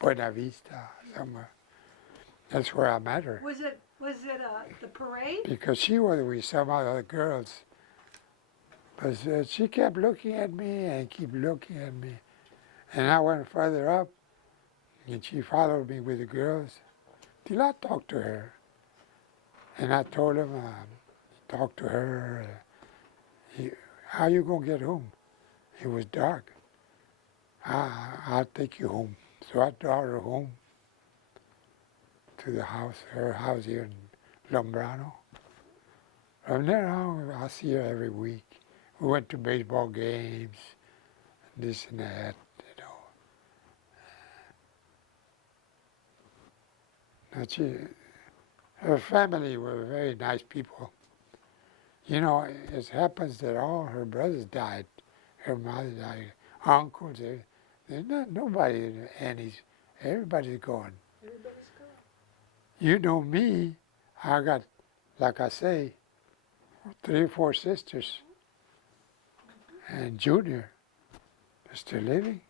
Buena Vista, somewhere. That's where I met her. Was it the parade? Because she was with some other girls. But she kept looking at me and kept looking at me. And I went further up, and she followed me with the girls till I talked to her. And I told him, talk to her. How you going to get home? It was dark. I'll take you home. So I brought her home to the house, her house here in Lombrano. From there on, I see her every week. We went to baseball games, this and that, you know. But her family were very nice people. You know, it happens that all her brothers died. Her mother died, uncles, there's not nobody in Annie's. Everybody's gone. Everybody's gone. You know me, I got, like I say, 3 or 4 sisters. And Junior is still living.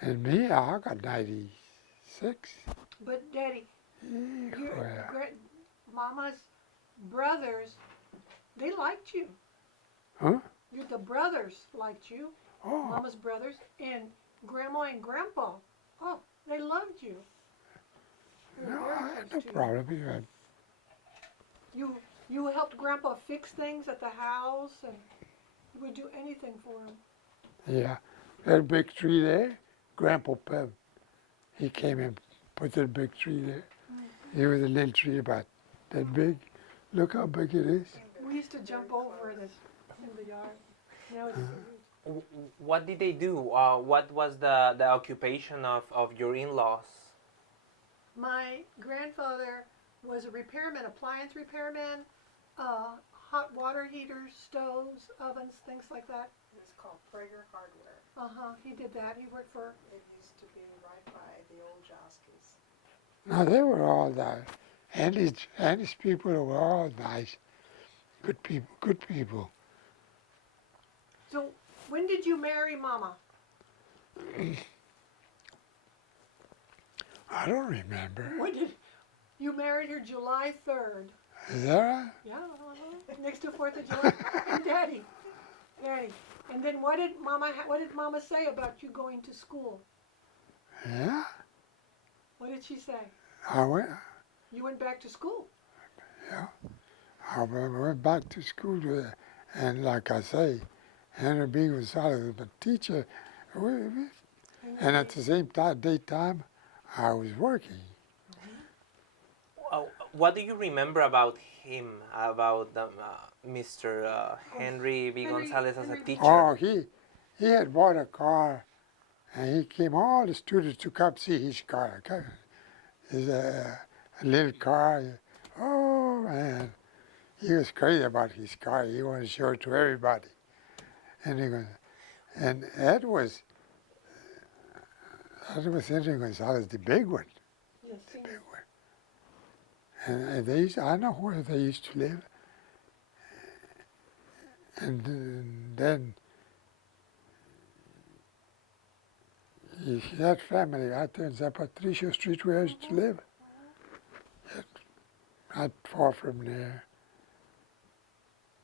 And me, I got 96. But Daddy, your Well, Mama's brothers, they liked you. huh? The brothers liked you. Oh, Mama's brothers and Grandma and Grandpa. Oh, they loved you. They were no, very I nice had no to you. problem. You had, You helped Grandpa fix things at the house, and you would do anything for him. yeah, that big tree there, Grandpa Pep, he came and put that big tree there. Here was a little tree about that big. Look how big it is. We used to jump over it in the yard. Now it's so huge. What did they do? What was the occupation of your in-laws? My grandfather was a repairman, appliance repairman, hot water heaters, stoves, ovens, things like that. It was called Prager Hardware. He did that. He worked for. It used to be right by the old Joskies. Now they were all nice. And his people were all nice. Good people, good people. So when did you marry Mama? I don't remember. When did you married her? July 3rd. Is that right? Yeah, next to 4th of July. And Daddy. And then what did Mama say about you going to school? Yeah. What did she say? I went. You went back to school. Yeah. I went back to school with her, and like I say, Henry B. Gonzalez was my teacher. And at the same time, daytime, I was working. What do you remember about him, about Mr. Henry B. Henry- Gonzalez as a Henry- teacher? Oh, he had bought a car, and he came, all the students to come see his car. His a little car. Oh, man. He was crazy about his car. He wanted to show it to everybody. And that was Henry Gonzalez, the big one. Yes, The big one. And I know where they used to live. And then he had family out there in San Patricio Street where I used to live. Not far from there.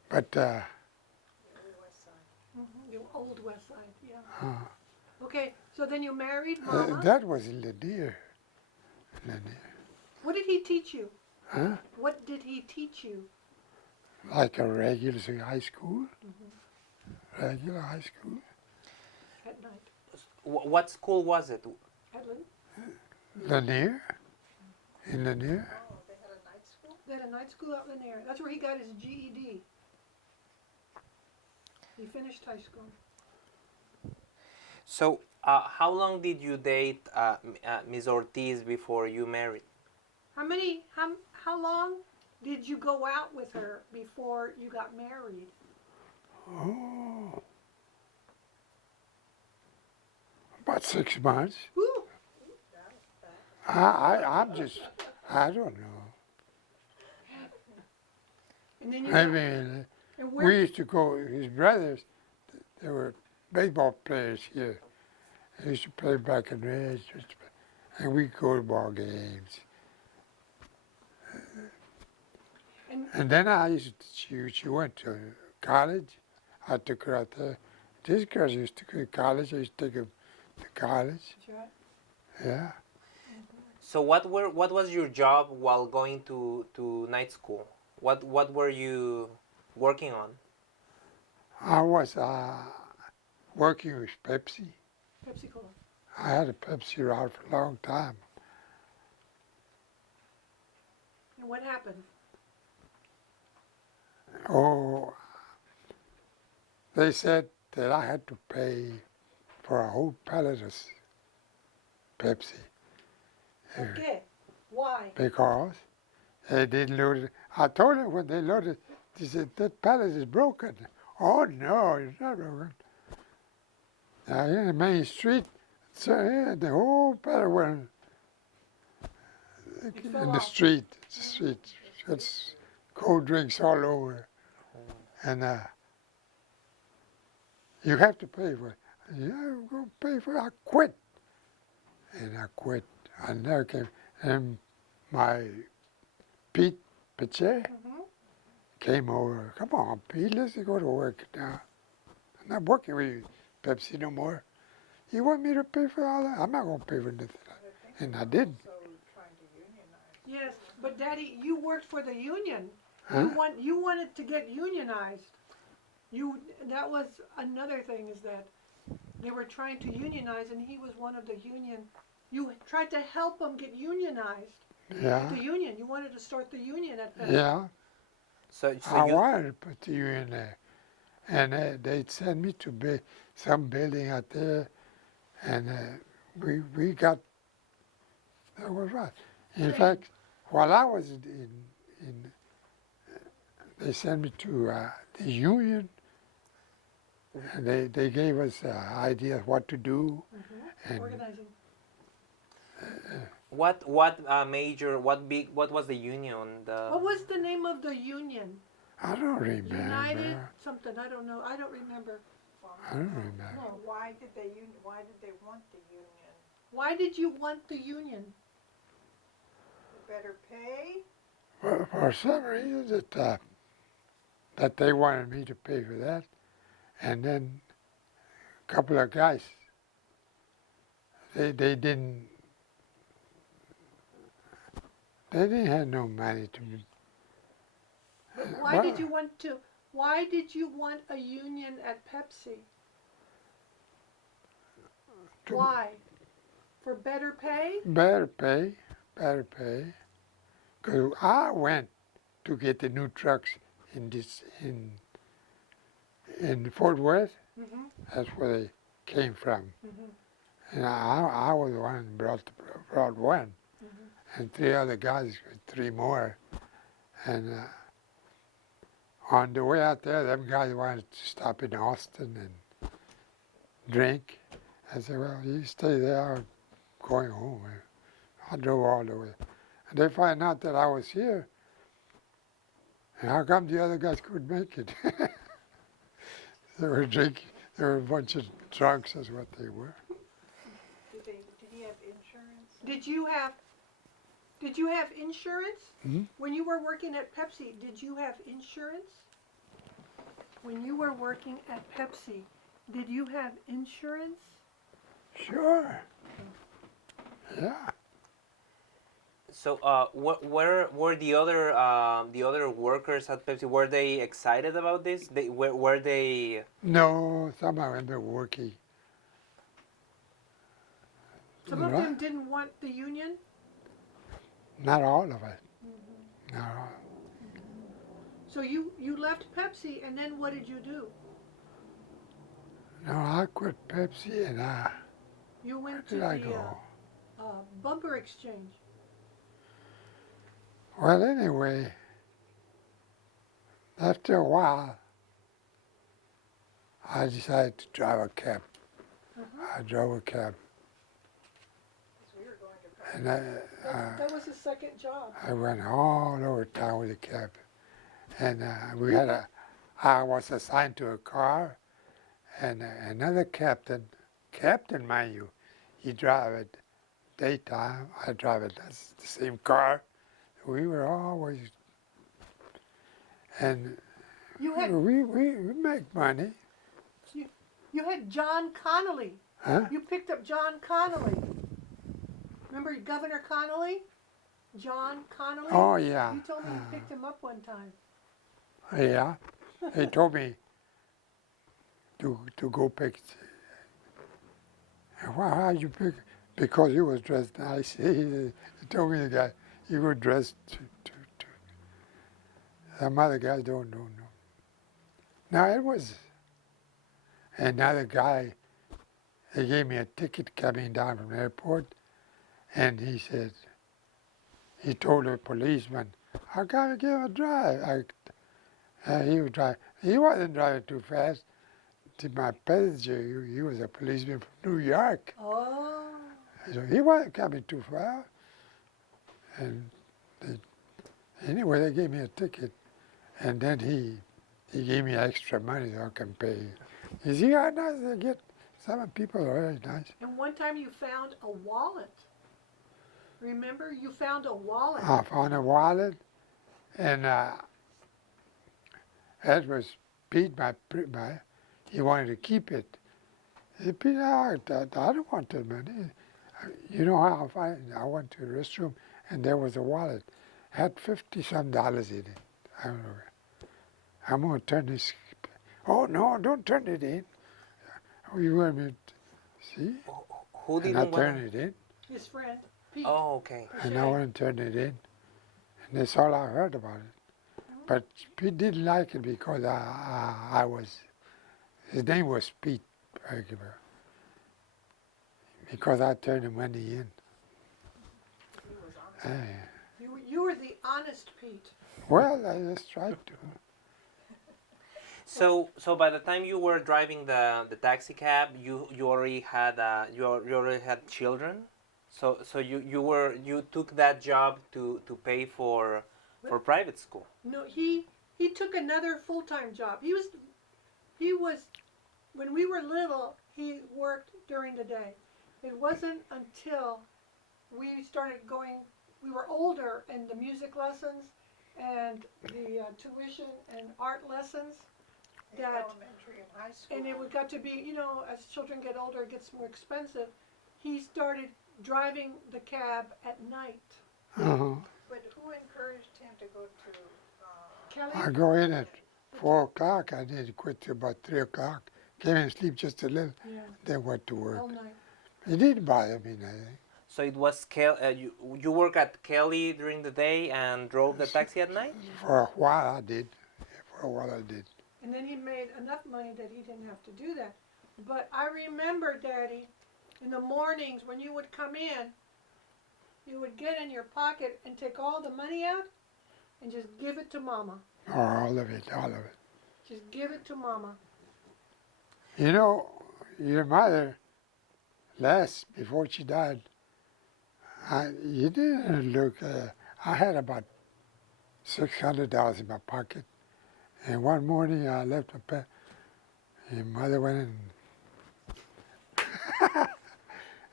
But The west side. The old West Side. Yeah. Okay, so then you married uh, Mama. that was in Lanier. What did he teach you? Huh? What did he teach you? Like a regular high school. Regular high school. At night. What school was it? At Lin- Lanier. In Lanier. Oh, they had a night school? They had a night school out Lanier. That's where he got his GED. He finished high school. So, how long did you date Ms. Ortiz before you married? How long did you go out with her before you got married? Oh. About 6 months. Ooh, I don't know. and then you I got, mean, and we where used to go, his brothers, they were baseball players here. They used to play back in the age, and we'd go to ball games. And then she went to college. I took her out there. These girls used to go to college. I used to take them to college. Yeah. So, what was your job while going to night school? What were you working on? I was working with Pepsi. Pepsi Cola. I had a Pepsi route for a long time. And what happened? Oh, they said that I had to pay for a whole pallet of Pepsi. Okay. Why? Because they didn't load it. I told them when they loaded, they said, that pallet is broken. Oh, no, it's not broken. Now, in the main street, so yeah, the whole pallet went fell in the off. street. It's cold drinks all over. And you have to pay for it. Yeah, I'm going to pay for it. I quit. and I quit. I never came. And my Pete Pache Mm-hmm. came over. Come on, Pete, let's go to work now. I'm not working with Pepsi no more. You want me to pay for all that? I'm not going to pay for nothing. And I didn't. Also trying to unionize. Yes, but Daddy, you worked for the union. Huh? You wanted to get unionized. That was another thing, is that they were trying to unionize, and he was one of the union. You tried to help them get unionized. Yeah. The union. You wanted to start the union at Pepsi. Yeah. So I you wanted to put you in there. And they'd send me to some building out there, and we got, that was right. In fact, while I was in they sent me to the union, and they gave us ideas what to do, and Organizing. what what was the union? What was the name of the union? I don't remember. United something. I don't know. I don't remember. I don't remember. No. Why did they want the union? Why did you want the union? Better pay? For some reason that they wanted me to pay for that, and then a couple of guys, they didn't have no money to. Why did you want to? Why did you want a union at Pepsi? To- Why? For better pay? Better pay. Because I went to get the new trucks in Fort Worth. Mm-hmm. That's where they came from. Mm-hmm. And I was the one who brought one. Mm-hmm. And three other guys, three more. And on the way out there, them guys wanted to stop in Austin and drink. I said, well, you stay there, I'm going home. I drove all the way. And they find out that I was here. And how come the other guys couldn't make it? They were drinking. They were a bunch of drunks, that's what they were. Did he have insurance? Did you have insurance? Hmm? When you were working at Pepsi, did you have insurance? When you were working at Pepsi, did you have insurance? Sure. Yeah. So where were the other workers at Pepsi? Were they excited about this? Were they? No, some of them were working. Some of them didn't want the union. Not all of it. Not all. So you left Pepsi, and then what did you do? No, I quit Pepsi and You where went to did I the go? bumper exchange. Well, anyway, after a while, I decided to drive a cab. I drove a cab, Because we were going to and That was his second job. I went all over town with the cab. And I was assigned to a car, and another captain, mind you, he drive it daytime, I drive it, that's the same car. We were always, and You had we make money. you had John Connolly. Huh? You picked up John Connolly. Remember Governor Connolly? John Connolly? Oh, yeah. You told me you picked him up one time. Yeah. He told me to go pick. Well, how you pick? Because he was dressed nice. He told me the guy, he was dressed to. Some other guys don't know. Now it was another guy, he gave me a ticket coming down from the airport, and he told the policeman, I gotta give him a drive. He was driving. He wasn't driving too fast. To my passenger, he was a policeman from New York. Oh. So he wasn't coming too far. And anyway, they gave me a ticket. And then he gave me extra money so I can pay. You see how nice they get? Some people are very nice. And one time you found a wallet. Remember, you found a wallet. I found a wallet, and that was Pete, he wanted to keep it. He said, Pete, I don't want the money. You know how I went to the restroom, and there was a wallet. Had $50-some in it. I don't know. I'm going to turn this. Oh, no, don't turn it in. Oh, you want me to see? Who And I didn't want turned it in, His friend, Pete. Oh, okay. and I went and turned it in. And that's all I heard about it. But Pete didn't like it because I was, his name was Pete Berger, because I turned the money in. He was honest. You were the honest Pete. Well, I just tried to. So by the time you were driving the taxi cab, you already had you already had children. So you took that job to pay for private school. No, he took another full-time job. He was when we were little, he worked during the day. It wasn't until we started going, we were older, and the music lessons and the tuition and art lessons, In that, elementary and high school. and it would got to be, you know, as children get older, it gets more expensive. He started driving the cab at night. Uh-huh. But who encouraged him to go to, Kelly, I go in at 4 o'clock. I didn't quit till about 3 o'clock. Came in and sleep just a little, yeah, then went to work. all night. It didn't bother me nothing. So it was you work at Kelly during the day and drove the taxi at night? For a while I did. For a while I did. And then he made enough money that he didn't have to do that. But I remember, Daddy, in the mornings when you would come in, you would get in your pocket and take all the money out and just give it to Mama. Oh, all of it, all of it. Just give it to Mama. You know, your mother, before she died, you didn't look, I had about $600 in my pocket. And one morning I left my pet, your mother went in.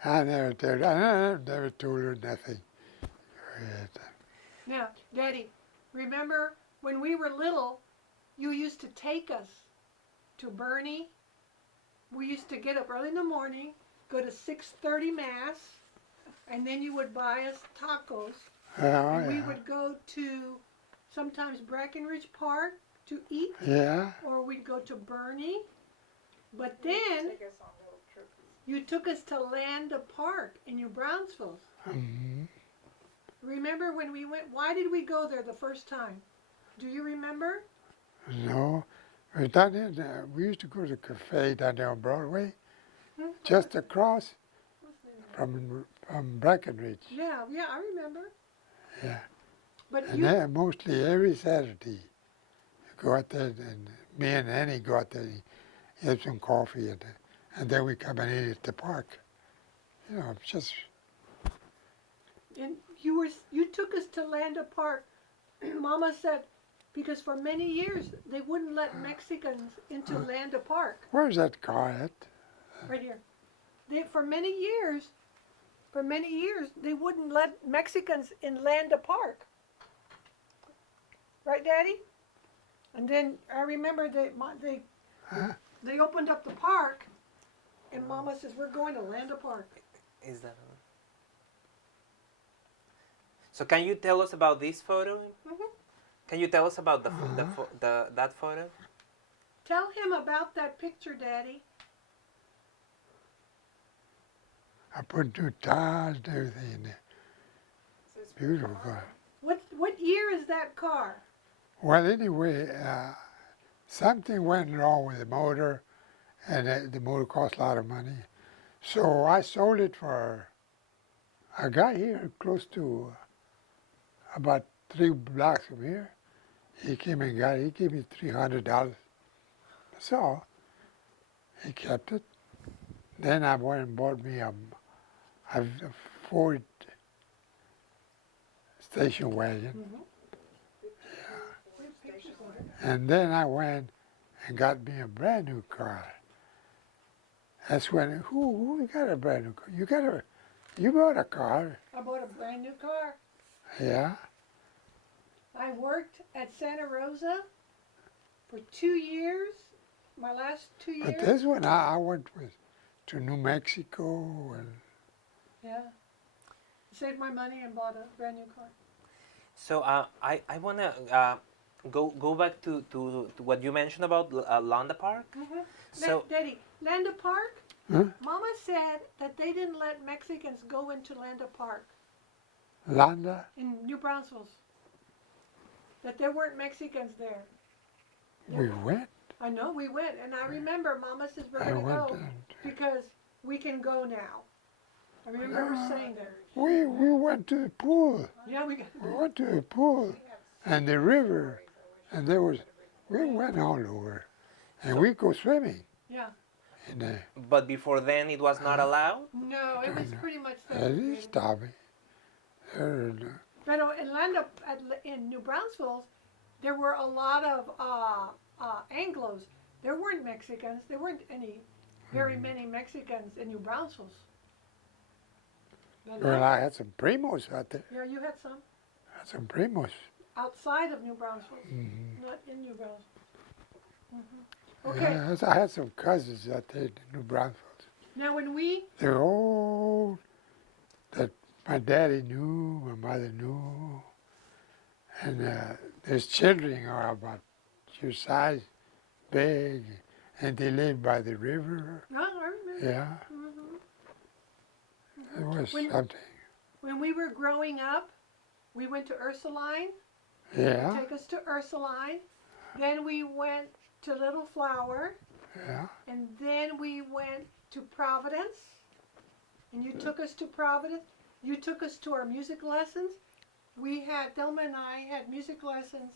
I never told her nothing. Now, Daddy, remember when we were little, you used to take us to Bernie. We used to get up early in the morning, go to 6:30 Mass, and then you would buy us tacos. Oh, And we yeah. would go to sometimes Breckenridge Park to eat, Yeah, or we'd go to Bernie. But he used to then take us on little trips. you took us to Landa Park in New Brownsville. mhm. Remember when we went? Why did we go there the first time? Do you remember? No. But down there, we used to go to the cafe down there on Broadway, just across from Breckenridge. Yeah, I remember. Yeah. But And you, then mostly every Saturday, you go out there, and me and Annie go out there and have some coffee, and then we come and eat at the park. You know, it's just, and you took us to Landa Park. Mama said, because for many years they wouldn't let Mexicans into Landa Park. where's that car at? Right here. For many years, they wouldn't let Mexicans in Landa Park. Right, Daddy? And then I remember they opened up the park, and Mama says, we're going to Landa Park. Is that? So can you tell us about this photo? Mhm. Can you tell us about that photo? Tell him about that picture, Daddy. I put new tires and everything in there. Says Beautiful car. What year is that car? Well, anyway, something went wrong with the motor, and the motor cost a lot of money. So I sold it for a guy here close to about 3 blocks from here. He came and got it. He gave me $300. So he kept it. Then I went and bought me a Ford station wagon. station wagon. And then I went and got me a brand new car. That's when, who got a brand new car? You bought a car, I bought a brand new car. yeah? I worked at Santa Rosa for 2 years. My last 2 years. But this one, I went to New Mexico, and Yeah. Saved my money and bought a brand new car. So I wanna go back to what you mentioned about Londa Park. Mm-hmm. So Daddy, Landa Park? huh? Mama said that they didn't let Mexicans go into Landa Park Landa, in New Braunfels. That there weren't Mexicans there. we went. I know, we went. And I remember Mama says we're I going to went. go because we can go now. I remember her saying that. We went to the pool. Yeah, we Went to the pool and the river, and we went all over, and we go swimming. Yeah. In the, but before then it was not allowed. No, it was pretty much that. they stopped me. But in New Braunfels, there were a lot of Anglos. There weren't Mexicans. There weren't very many Mexicans in New Braunfels. But Well, I had some primos out there. yeah, you had some Had some primos. outside of New Braunfels, Mm-hmm. not in New Braunfels. Okay. Yeah, I had some cousins out there in New Braunfels. Now, when we They're all that my daddy knew, my mother knew, and there's children are about your size, big, and they live by the river. I remember. Yeah, it was When- something. When we were growing up, we went to Ursuline. Yeah, Take us to Ursuline. Then we went to Little Flower. yeah. And then we went to Providence. And you took us to Providence. You took us to our music lessons. Thelma and I had music lessons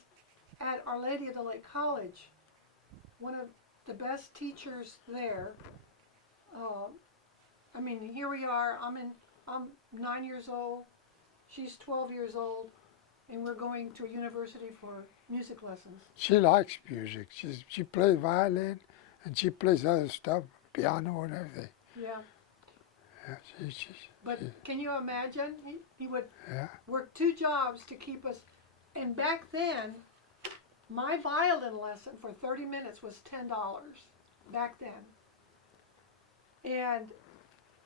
at Our Lady of the Lake College. One of the best teachers there. I mean, here we are. I'm 9 years old. She's 12 years old. And we're going to a university for music lessons. She likes music. She plays violin, and she plays other stuff, piano and everything. Yeah. Yeah, But can you imagine? He would yeah. work 2 jobs to keep us. And back then, my violin lesson for 30 minutes was $10 back then. And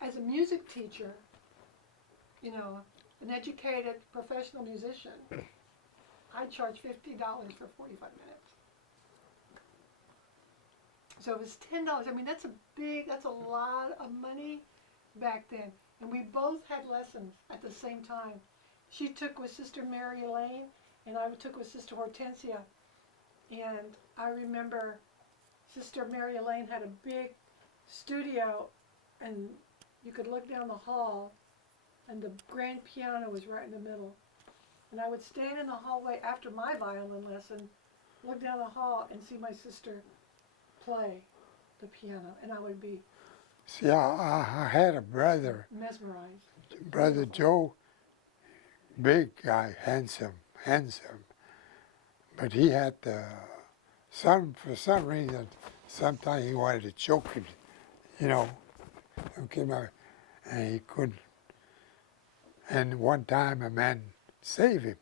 as a music teacher, you know, an educated professional musician, I charge $50 for 45 minutes. So it was $10. I mean, that's a lot of money back then. And we both had lessons at the same time. She took with Sister Mary Elaine, and I took with Sister Hortensia. And I remember Sister Mary Elaine had a big studio, and you could look down the hall, and the grand piano was right in the middle. And I would stand in the hallway after my violin lesson, look down the hall, and see my sister play the piano, and I would be See, I had a brother, mesmerized. Brother Joe, big guy, handsome, but he had for some reason, sometimes he wanted to choke him, you know, and he couldn't. And one time a man saved him,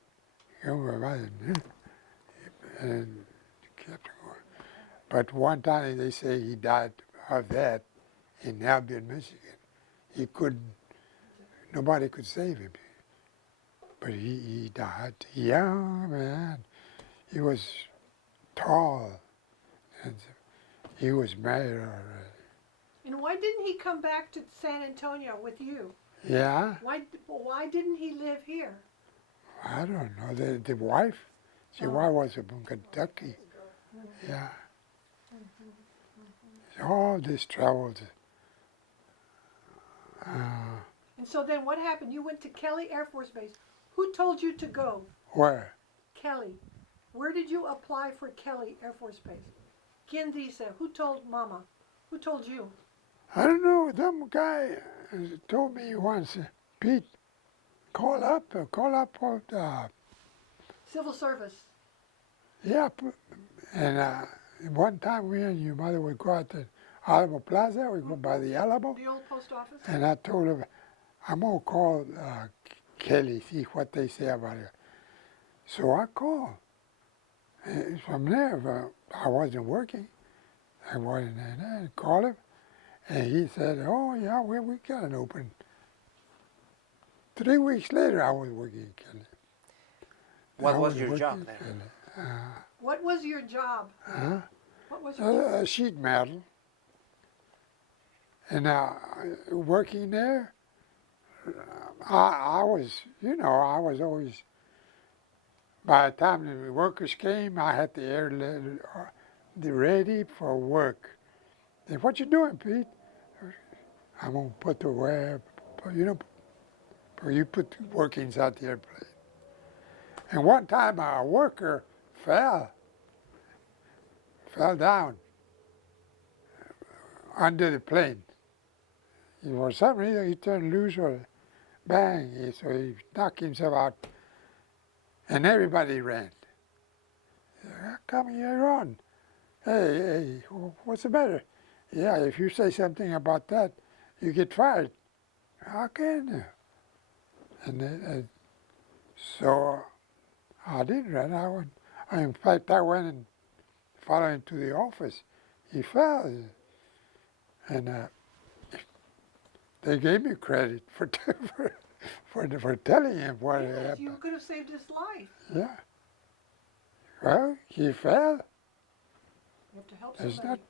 and kept going. But one time they say he died of that in Albion, Michigan. He couldn't, nobody could save him. But he died young, man. He was tall, and he was married already. And why didn't he come back to San Antonio with you? Yeah, Why didn't he live here? I don't know. The wife, wife was from Kentucky. Yeah. All this traveled. And so then what happened? You went to Kelly Air Force Base. Who told you to go? Where? Kelly. Where did you apply for Kelly Air Force Base? ¿Quién dice? Who told Mama? Who told you? I don't know. Some guy told me once, Pete, call up on Civil Service. yeah. And one time we and your mother would go out there Alamo Plaza. We go by the Alamo. The old post office? And I told him, I'm going to call Kelly, see what they say about it. So I called. And from there, I wasn't working. I wasn't in there. I called him. And he said, oh, yeah, well, we got it open. 3 weeks later, I was working in Kelly. What I was your working job in there? Kelly. What was your job? Huh? What was your job? Sheet metal. And working there, I was, I was always, by the time the workers came, I had the air ready for work. They, what you doing, Pete? I'm going to put the web, you put the workings out the airplane. And one time a worker fell down under the plane. For some reason he turned loose or bang, so he knocked himself out. And everybody ran. How come you run? Hey, what's the matter? Yeah, if you say something about that, you get fired. How can you? And so I didn't run. In fact, I went and followed him to the office. He fell. And they gave me credit for telling him what had Yes, happened. you could have saved his life. Yeah. Well, he fell. You have to help It's somebody.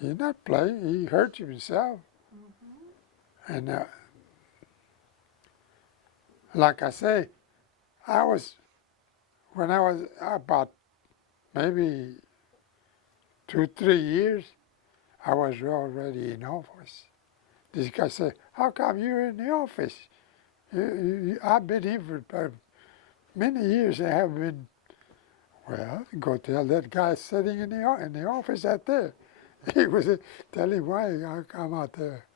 He's not playing. He hurt himself. Mm-hmm. And like I say, when I was about maybe 2, 3 years, I was already in office. This guy said, how come you're in the office? I've been here for many years. I have been. Well, go tell that guy sitting in the office out there. He was telling why I come out there.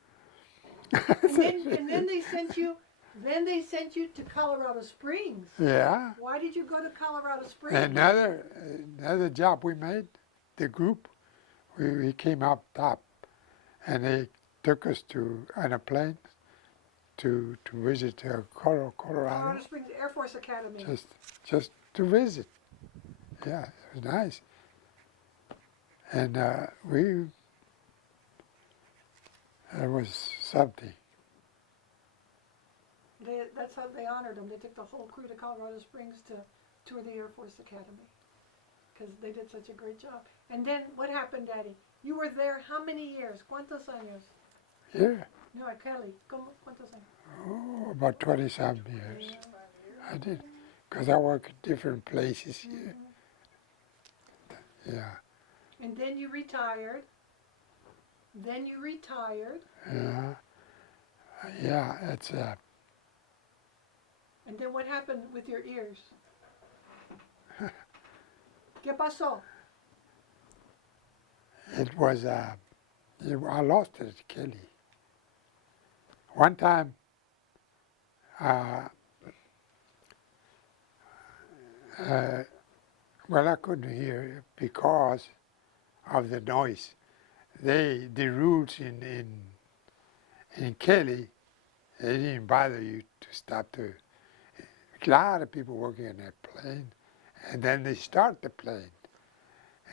And then they sent you. Then they sent you to Colorado Springs. Yeah. Why did you go to Colorado Springs? Another job we made, the group, we came up top, and they took us on a plane to visit Colorado. Colorado Springs Air Force Academy. Just to visit. Yeah, it was nice. And it was something. That's how they honored them. They took the whole crew to Colorado Springs to tour the Air Force Academy because they did such a great job. And then what happened, Daddy? You were there how many years? ¿Cuántos años? Yeah. No, at Kelly. ¿Cuántos años? Oh, about 20-some years. I did, because I work at different places here. Yeah. And then you retired. Yeah. Yeah, it's And then what happened with your ears? ¿Qué pasó? it was I lost it at Kelly. One time, well, I couldn't hear because of the noise. The rules in Kelly, they didn't bother you to stop a lot of people working on that plane, and then they start the plane,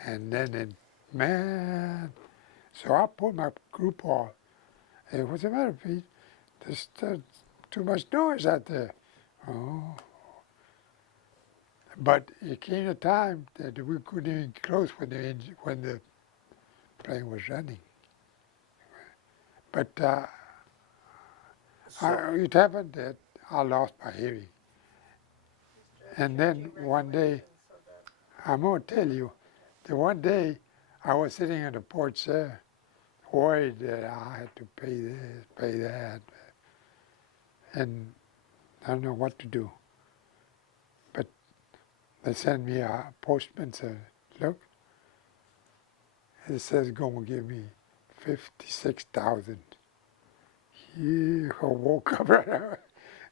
and then man, so I pulled my group off. Hey, what's the matter, Pete? There's too much noise out there. Oh. But it came a time that we couldn't even close when the plane was running. But it happened that I lost my hearing. And then one day, I'm going to tell you, the one day I was sitting on the porch there, worried that I had to pay this, pay that, and I don't know what to do. But they sent me a postman said, look, it says going to give me 56,000. I woke up right away.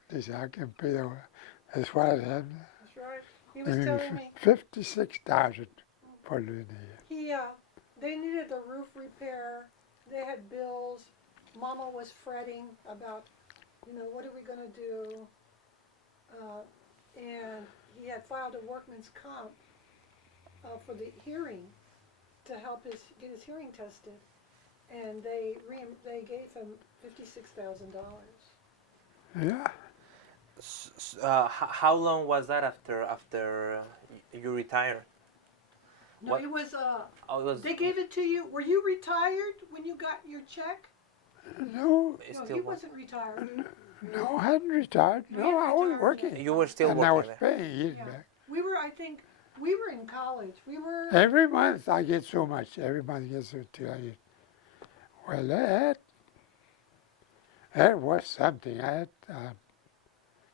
They said, I can pay that. That's what I had. That's right. He was telling me 56,000 for living here. they needed the roof repair they had bills. Mama was fretting about, what are we gonna do? And he had filed a workman's comp for the hearing to help get his hearing tested, and they gave him $56,000. Yeah. How long was that after you retired? No, What? it was. Oh, it was. They gave it to you. Were you retired when you got your check? No, It's No, still he work- wasn't retired. no, I hadn't retired. You No, hadn't I was retired working. yet. You were still And I was working there. paying it Yeah. back. I think, we were in college. We were. Every month I get so much. Every month I get so till I get. Well, that was something. I had,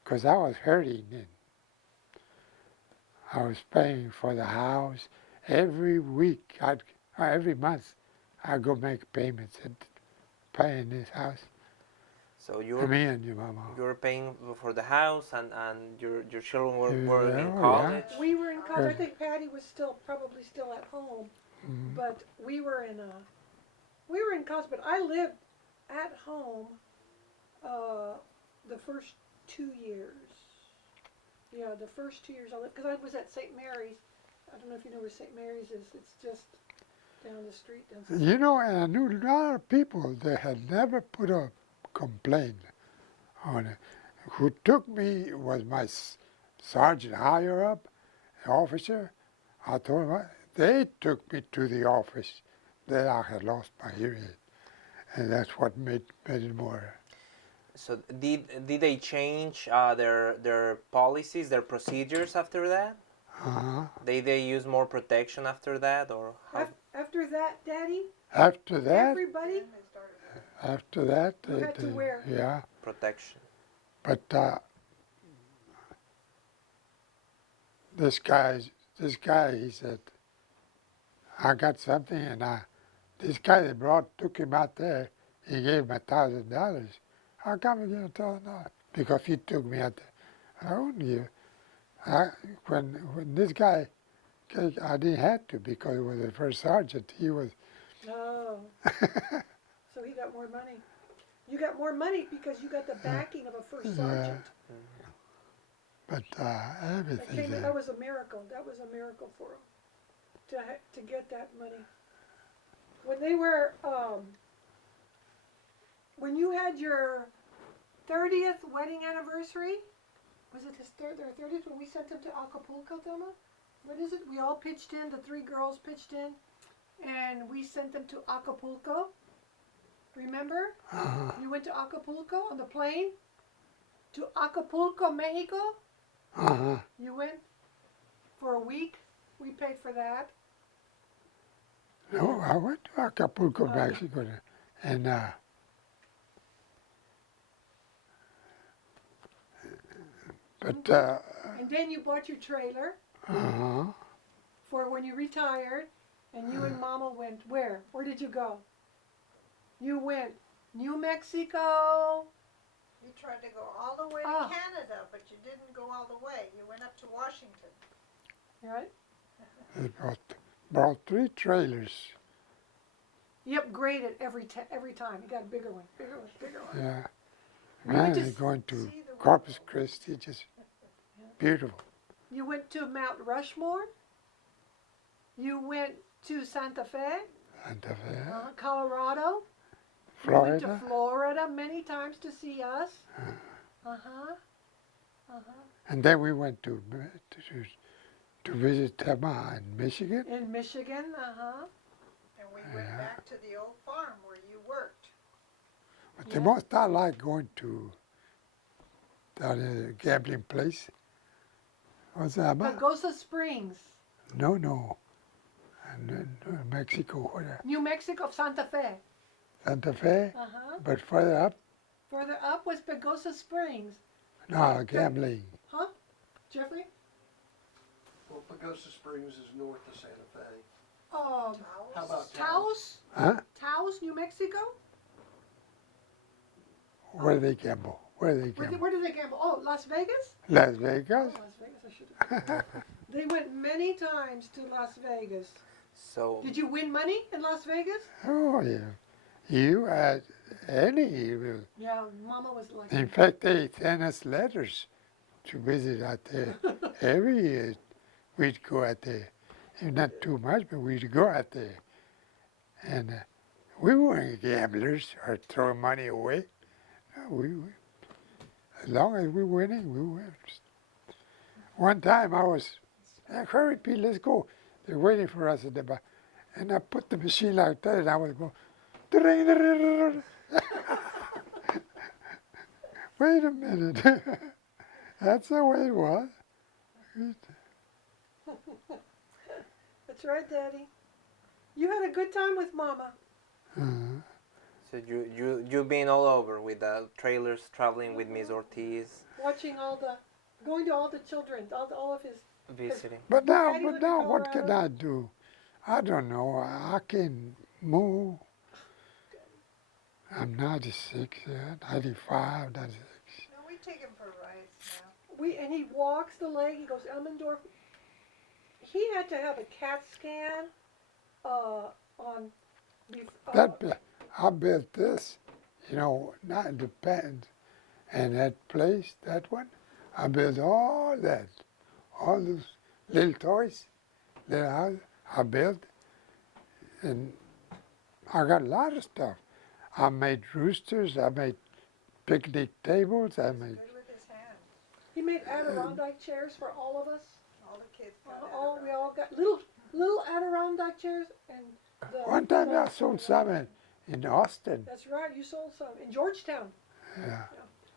because I was hurting then. I was paying for the house every week. Every month I'd go make payments and paying this house. So you I were mean, your mama. you were paying for the house, and your children were Yeah, in yeah. college. We were in college. I Good. think Patty was probably still at home, Mhm. but we were in college. But I lived at home the first 2 years. Yeah, the first 2 years I lived, because I was at St. Mary's. I don't know if you know where St. Mary's is. It's just down the street. You know, and I knew a lot of people that had never put a complaint on it. Who took me was my sergeant higher up, officer. I told him, they took me to the office that I had lost my hearing. And that's what made it more. So did they change their policies, their procedures after that? Uh-huh. They use more protection after that, or how? After that, Daddy, After that, everybody. Then they started. after that, You had to wear. yeah. Protection. But this guy, he said, I got something, and this guy that took him out there, he gave him $1,000. How come he gave $1,000? Because he took me out there. I wouldn't give. When this guy, I didn't have to because it was the first sergeant. He was. Oh. So he got more money. You got more money because you got the backing of a first sergeant. But everything. That was a miracle. That was a miracle for him to get that money. When they were, when you had your 30th wedding anniversary, was it their 30th when we sent them to Acapulco, Thelma? What is it? We all pitched in. The 3 girls pitched in, and we sent them to Acapulco. Remember? You went to Acapulco on the plane to Acapulco, Mexico. Uh-huh. You went for a week. We paid for that. No, I went to Acapulco, Mexico, and but And then you bought your trailer uh-huh. for when you retired, and you and Mama went where? Where did you go? You went New Mexico. You tried to go all the way to Oh. Canada, but you didn't go all the way. You went up to Washington. Right? They brought 3 trailers. You upgraded every time. You got a bigger one, bigger one, bigger one. Yeah. We Man, went to they're going to See the Corpus Christi, just beautiful. You went to Mount Rushmore. You went to Santa Fe, Santa Fe, Colorado. You went to Florida. Florida many times to see us. And then we went to visit Tama in Michigan. In Michigan, And we went Yeah. back to the old farm where you worked. But the most I like going to down in a gambling place. What's that about? Pagosa Springs, No. And then Mexico, whatever. New Mexico, Santa Fe. Santa Fe, Uh-huh. but further up, Further up was Pagosa Springs. no, gambling. Huh? Jeffrey? Well, Pagosa Springs is north of Santa Fe. Oh, How about Taos? Huh? Taos, New Mexico? Where do they gamble? Where do they Where gamble? did they gamble? Oh, Las Vegas? Las Oh, Vegas? Las Vegas, I should have. They went many times to Las Vegas. So Did you win money in Las Vegas? Oh, yeah. You had any. Yeah, Mama was like. In fact, they sent us letters to visit out there. Every year we'd go out there. And not too much, but we'd go out there. And we weren't gamblers or throwing money away. No, as long as we were winning, we were. One time I was, hurry, Pete, let's go. They're waiting for us at the back. And I put the machine like that, and I was going, wait a minute. That's the way it was. That's right, Daddy. You had a good time with Mama. So you've been all over with the trailers, traveling with Miss Ortiz, Watching going to all the children, all of his. visiting. But now, Daddy lived in what can Colorado. I do? I don't know. I can move. I'm 96, 95, 96. No, we take him for rides now. And he walks the leg. He goes Elmendorf. He had to have a CAT scan on. I built this, not independent. And that place, that one, I built all that. All those little toys, little house, I built. And I got a lot of stuff. I made roosters, I made picnic tables, I made. Good with his hands. He made Adirondack chairs for all of us. All the kids got We all got little Adirondack chairs and. One time I sold some in Austin. That's right. You sold some in Georgetown. Yeah.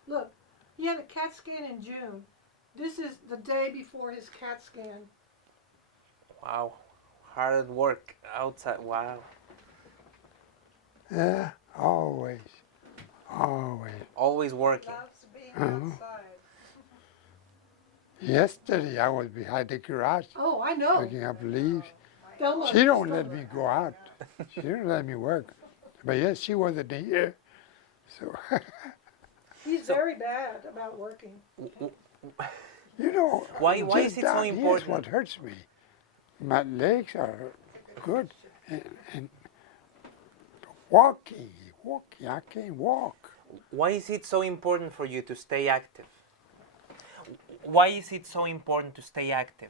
Look, he had a CAT scan in June. This is the day before his CAT scan. Wow, hard work outside. Wow. Yeah, always. Always. Always working. Loves being Uh-huh. outside. Yesterday I was behind the garage Oh, I know. picking up leaves. Thelma She don't stole let it. me go out. She don't let me work. But yes, she wasn't here. So, He's very bad about working. Why just is it so down here's important? what hurts me. My legs are good. And walking, I can't walk. Why is it so important for you to stay active? Why is it so important to stay active?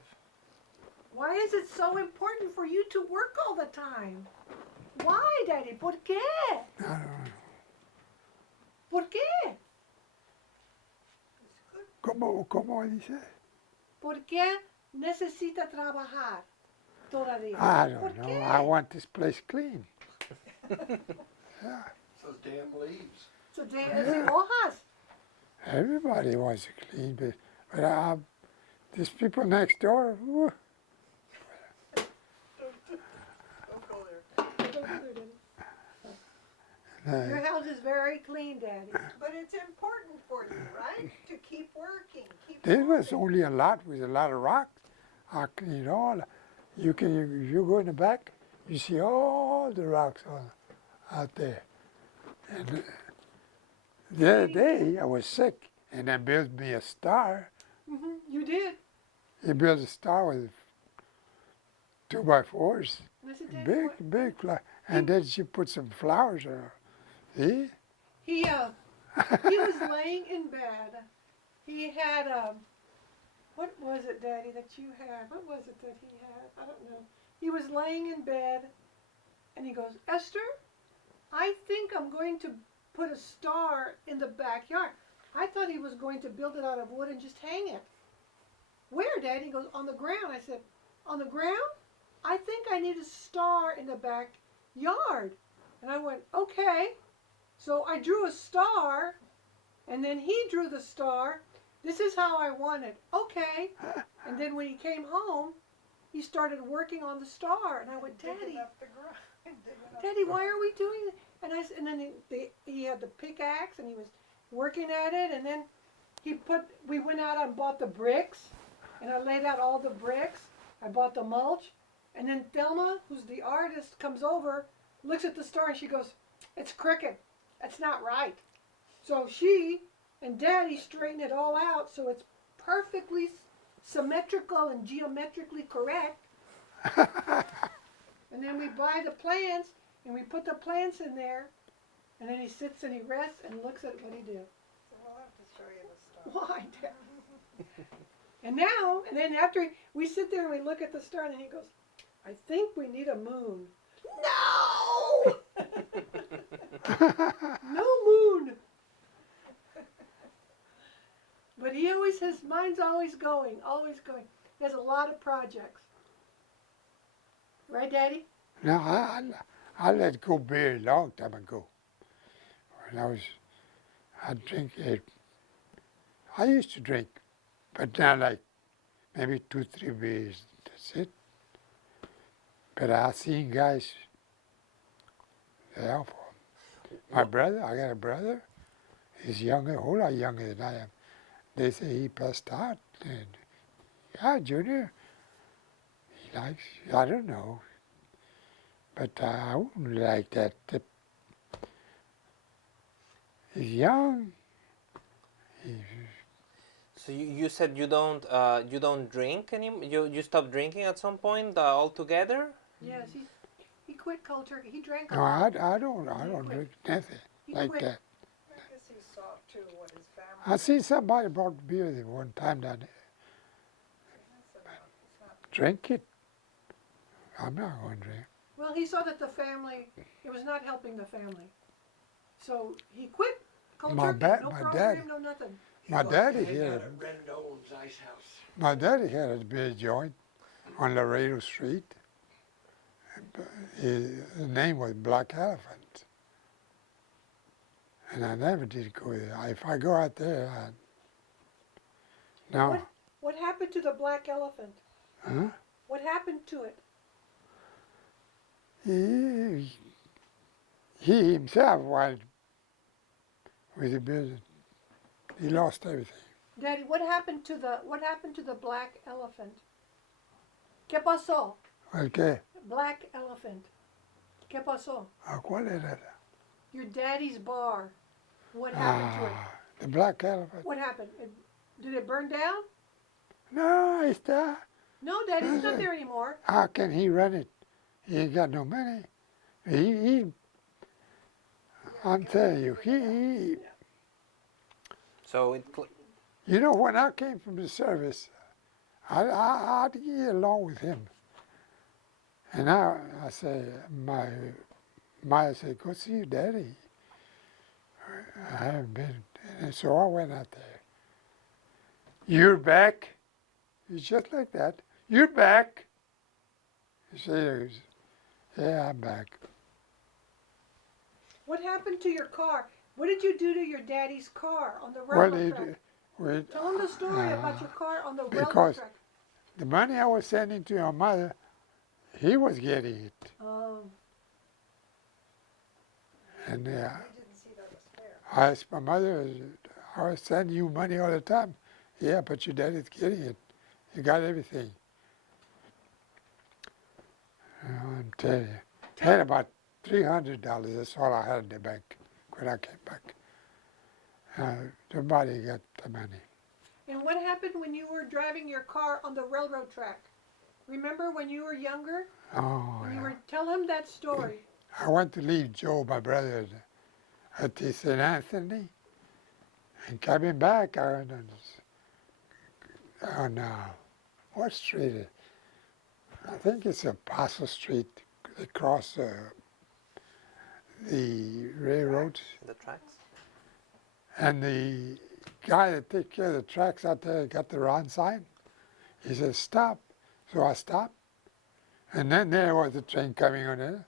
Why is it so important for you to work all the time? Why, Daddy? ¿Por qué? I don't know. ¿Por qué? ¿Cómo dice? ¿Por qué necesita trabajar todavía? I ¿Por don't know. qué? I want this place clean. Yeah. Those damn leaves. So de hojas. Everybody wants to clean, but these people next door, whew, Don't go there. Your house is very clean, Daddy. But it's important for you, right? To keep working. Keep this was going. only a lot with a lot of rock. I cleaned all. If you go in the back, you see all the rocks out there. And the other day I was sick, and I built me a star. You did. He built a star with 2x4s, And I said, Daddy, what- big flower, and then she put some flowers on it. See? He was laying in bed. He had what was it, Daddy, that you had? What was it that he had? I don't know. He was laying in bed, and he goes, Esther, I think I'm going to put a star in the backyard. I thought he was going to build it out of wood and just hang it. Where, Daddy? He goes, on the ground. I said, on the ground? I think I need a star in the backyard. And I went, okay. So I drew a star, and then he drew the star. This is how I want it. Okay. And then when he came home, he started working on the star. And I went, Digging Daddy, up the ground. Digging up Daddy, why are we doing this? And then he had the pickaxe, and he was working at it. And then we went out and bought the bricks, and I laid out all the bricks. I bought the mulch. And then Thelma, who's the artist, comes over, looks at the star, and she goes, it's crooked. That's not right. So she and Daddy straighten it all out so it's perfectly symmetrical and geometrically correct. And then we buy the plants and we put the plants in there And then he sits and he rests and looks at what he do. So we'll have to show you the star. Why, Dad? And now, and then after we sit there and we look at the star, and then he goes, I think we need a moon. No! No moon! But he always, his mind's always going, always going. He has a lot of projects. Right, Daddy? Now, I let go beer a long time ago. When I drink it. I used to drink, but now like maybe 2-3 beers, that's it. But I seen guys, yeah, my brother, I got a brother, he's younger, a whole lot younger than I am. They say he passed out, and yeah, Junior, he likes, I don't know, but I wouldn't like that. He's young. So you said you don't drink anymore. You stopped drinking at some point altogether. Yes, he quit culture. He drank a No, lot. I don't drink nothing He like quit. that. I guess he saw too what his family. I see somebody brought beer there one time down there. That's enough. It's not. Drink it. I'm not going to drink. Well, he saw that the family, it was not helping the family. So he quit cold My turkey. ba- No my program, dad- no nothing. My He daddy liked to hang had out a- at Red Dolan's ice house. My daddy had a beer joint on Laredo Street. His name was Black Elephant. And I never did go there. If I go out there, no. What happened to the black elephant? Huh? What happened to it? He himself wanted with the business. He lost everything. Daddy, what happened to the black elephant? ¿Qué pasó? Okay. Black elephant. ¿Qué pasó? ¿Cuál era? Your daddy's bar. What happened to it? The Black Elephant. What happened? Did it burn down? No, ahí está. No, Daddy, it's not there anymore. How can he run it? He ain't got no money. I'm telling you, he So you know, when I came from the service, I'd get along with him. And I say, Maya said, go see your daddy. I haven't been. And so I went out there. You're back? He's just like that. You're back? He said, yeah, I'm back. What happened to your car? What did you do to your daddy's car on the Well, railroad track? Tell him the story about your car on the railroad because- track. the money I was sending to your mother, he was getting it. And He didn't see that as fair. I asked my mother, I was sending you money all the time. Yeah, but your daddy's getting it. You got everything. I'm telling you. I had about $300. That's all I had in the bank when I came back. Nobody got the money. And what happened when you were driving your car on the railroad track? Remember when you were younger? Oh, When you yeah. were, tell him that story. I went to leave Joe, my brother, at the St. Anthony. And coming back on what street? I think it's Apostle Street. They cross the railroad. the tracks. And the guy that takes care of the tracks out there got the wrong sign. He said, stop. So I stopped. And then there was a train coming on there.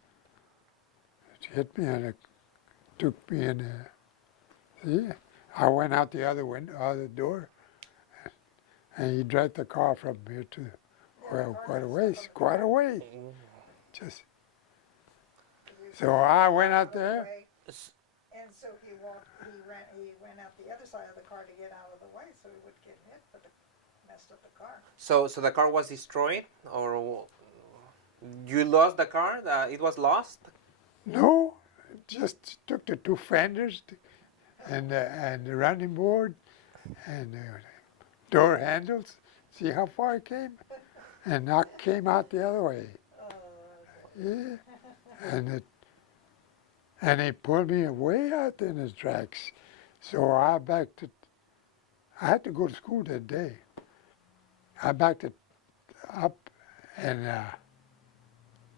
It hit me and it took me in there. See? I went out the other window, other door, and he dragged the car from here to, well, quite a ways, quite a way. Just, so I went out there. And so he went out the other side of the car to get out of the way so he wouldn't get hit, but it messed up the car. So the car was destroyed, or you lost the car? It was lost. No, just took the two fenders and the running board and door handles. See how far it came? And I came out the other way. Oh, Yeah, and And they pulled me way out in the tracks. So I had to go to school that day. I backed it up and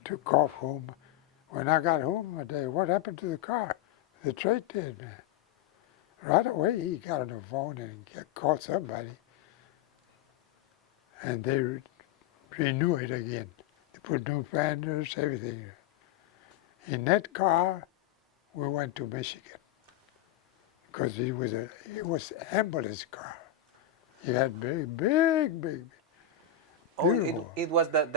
took off home. When I got home one day, what happened to the car? The trade did, man. Right away, he got on the phone and called somebody. And they renew it again. They put new fenders, everything. In that car, we went to Michigan because it was ambulance car. It had big, Oh, beautiful. it was the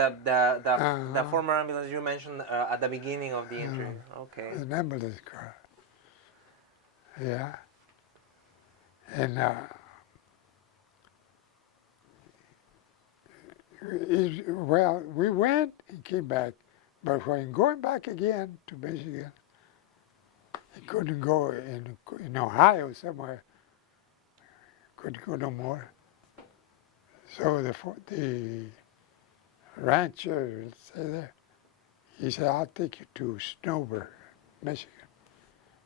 Uh-huh. former ambulance you mentioned at the beginning of the interview. Okay. An ambulance car. Yeah. And well, we went and came back, but when going back again to Michigan, he couldn't go in Ohio somewhere. Couldn't go no more. So the rancher say there, he said, "I'll take you to Snowbird, Michigan,"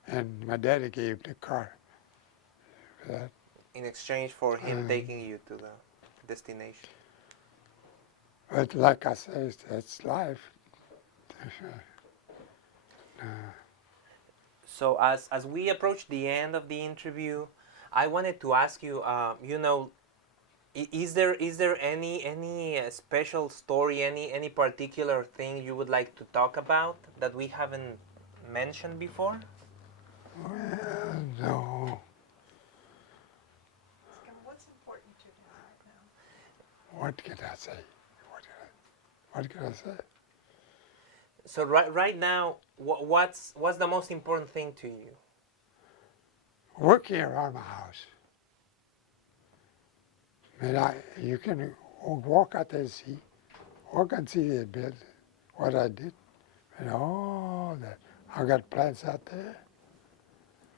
and my daddy gave the car for that. In exchange for him taking you to the destination. But like I said, that's life. So as we approach the end of the interview, I wanted to ask you, is there any special story, any particular thing you would like to talk about that we haven't mentioned before? Well, no. What's important to you right now? What can I say? What can I say? So right now, what's the most important thing to you? Working around my house. You can walk out there and see, walk and see the build, what I did, and all that. I got plants out there.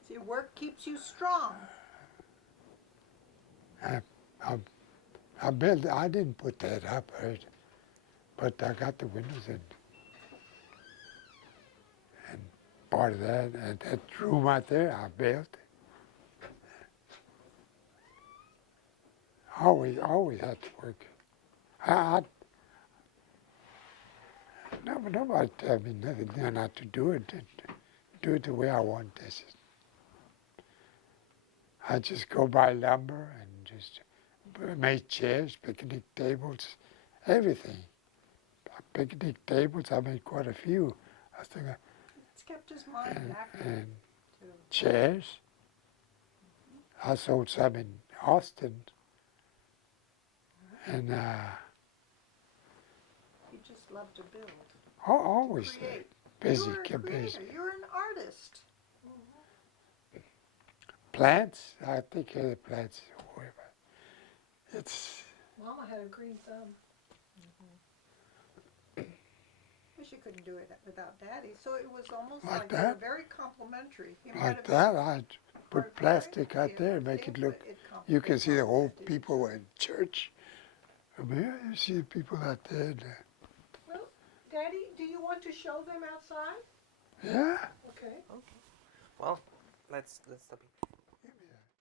See, work keeps you strong. I built. I didn't put that up, right? But I got the windows in, and part of that, and that room out there, I built. Always had to work. Nobody tell me nothing not to do it. Do it the way I want this. I just go buy lumber and just make chairs, picnic tables, everything. Picnic tables, I made quite a few. I think, It's kept his mind active. and too. chairs. I sold some in Austin, and You just love to build. always Create. busy, You're a kept busy. creator. You're an artist. Plants, I take care of the plants. It's Mama had a green thumb. Wish you couldn't do it without Daddy. So it was almost Like like they were that? very complimentary. He might like have that. I been put part plastic out variety there, of make it things, look. but it You can see the whole complemented people in church. I mean, you see the people out there. Well, Daddy, do you want to show them outside? Yeah. Okay. Well, let's stop it.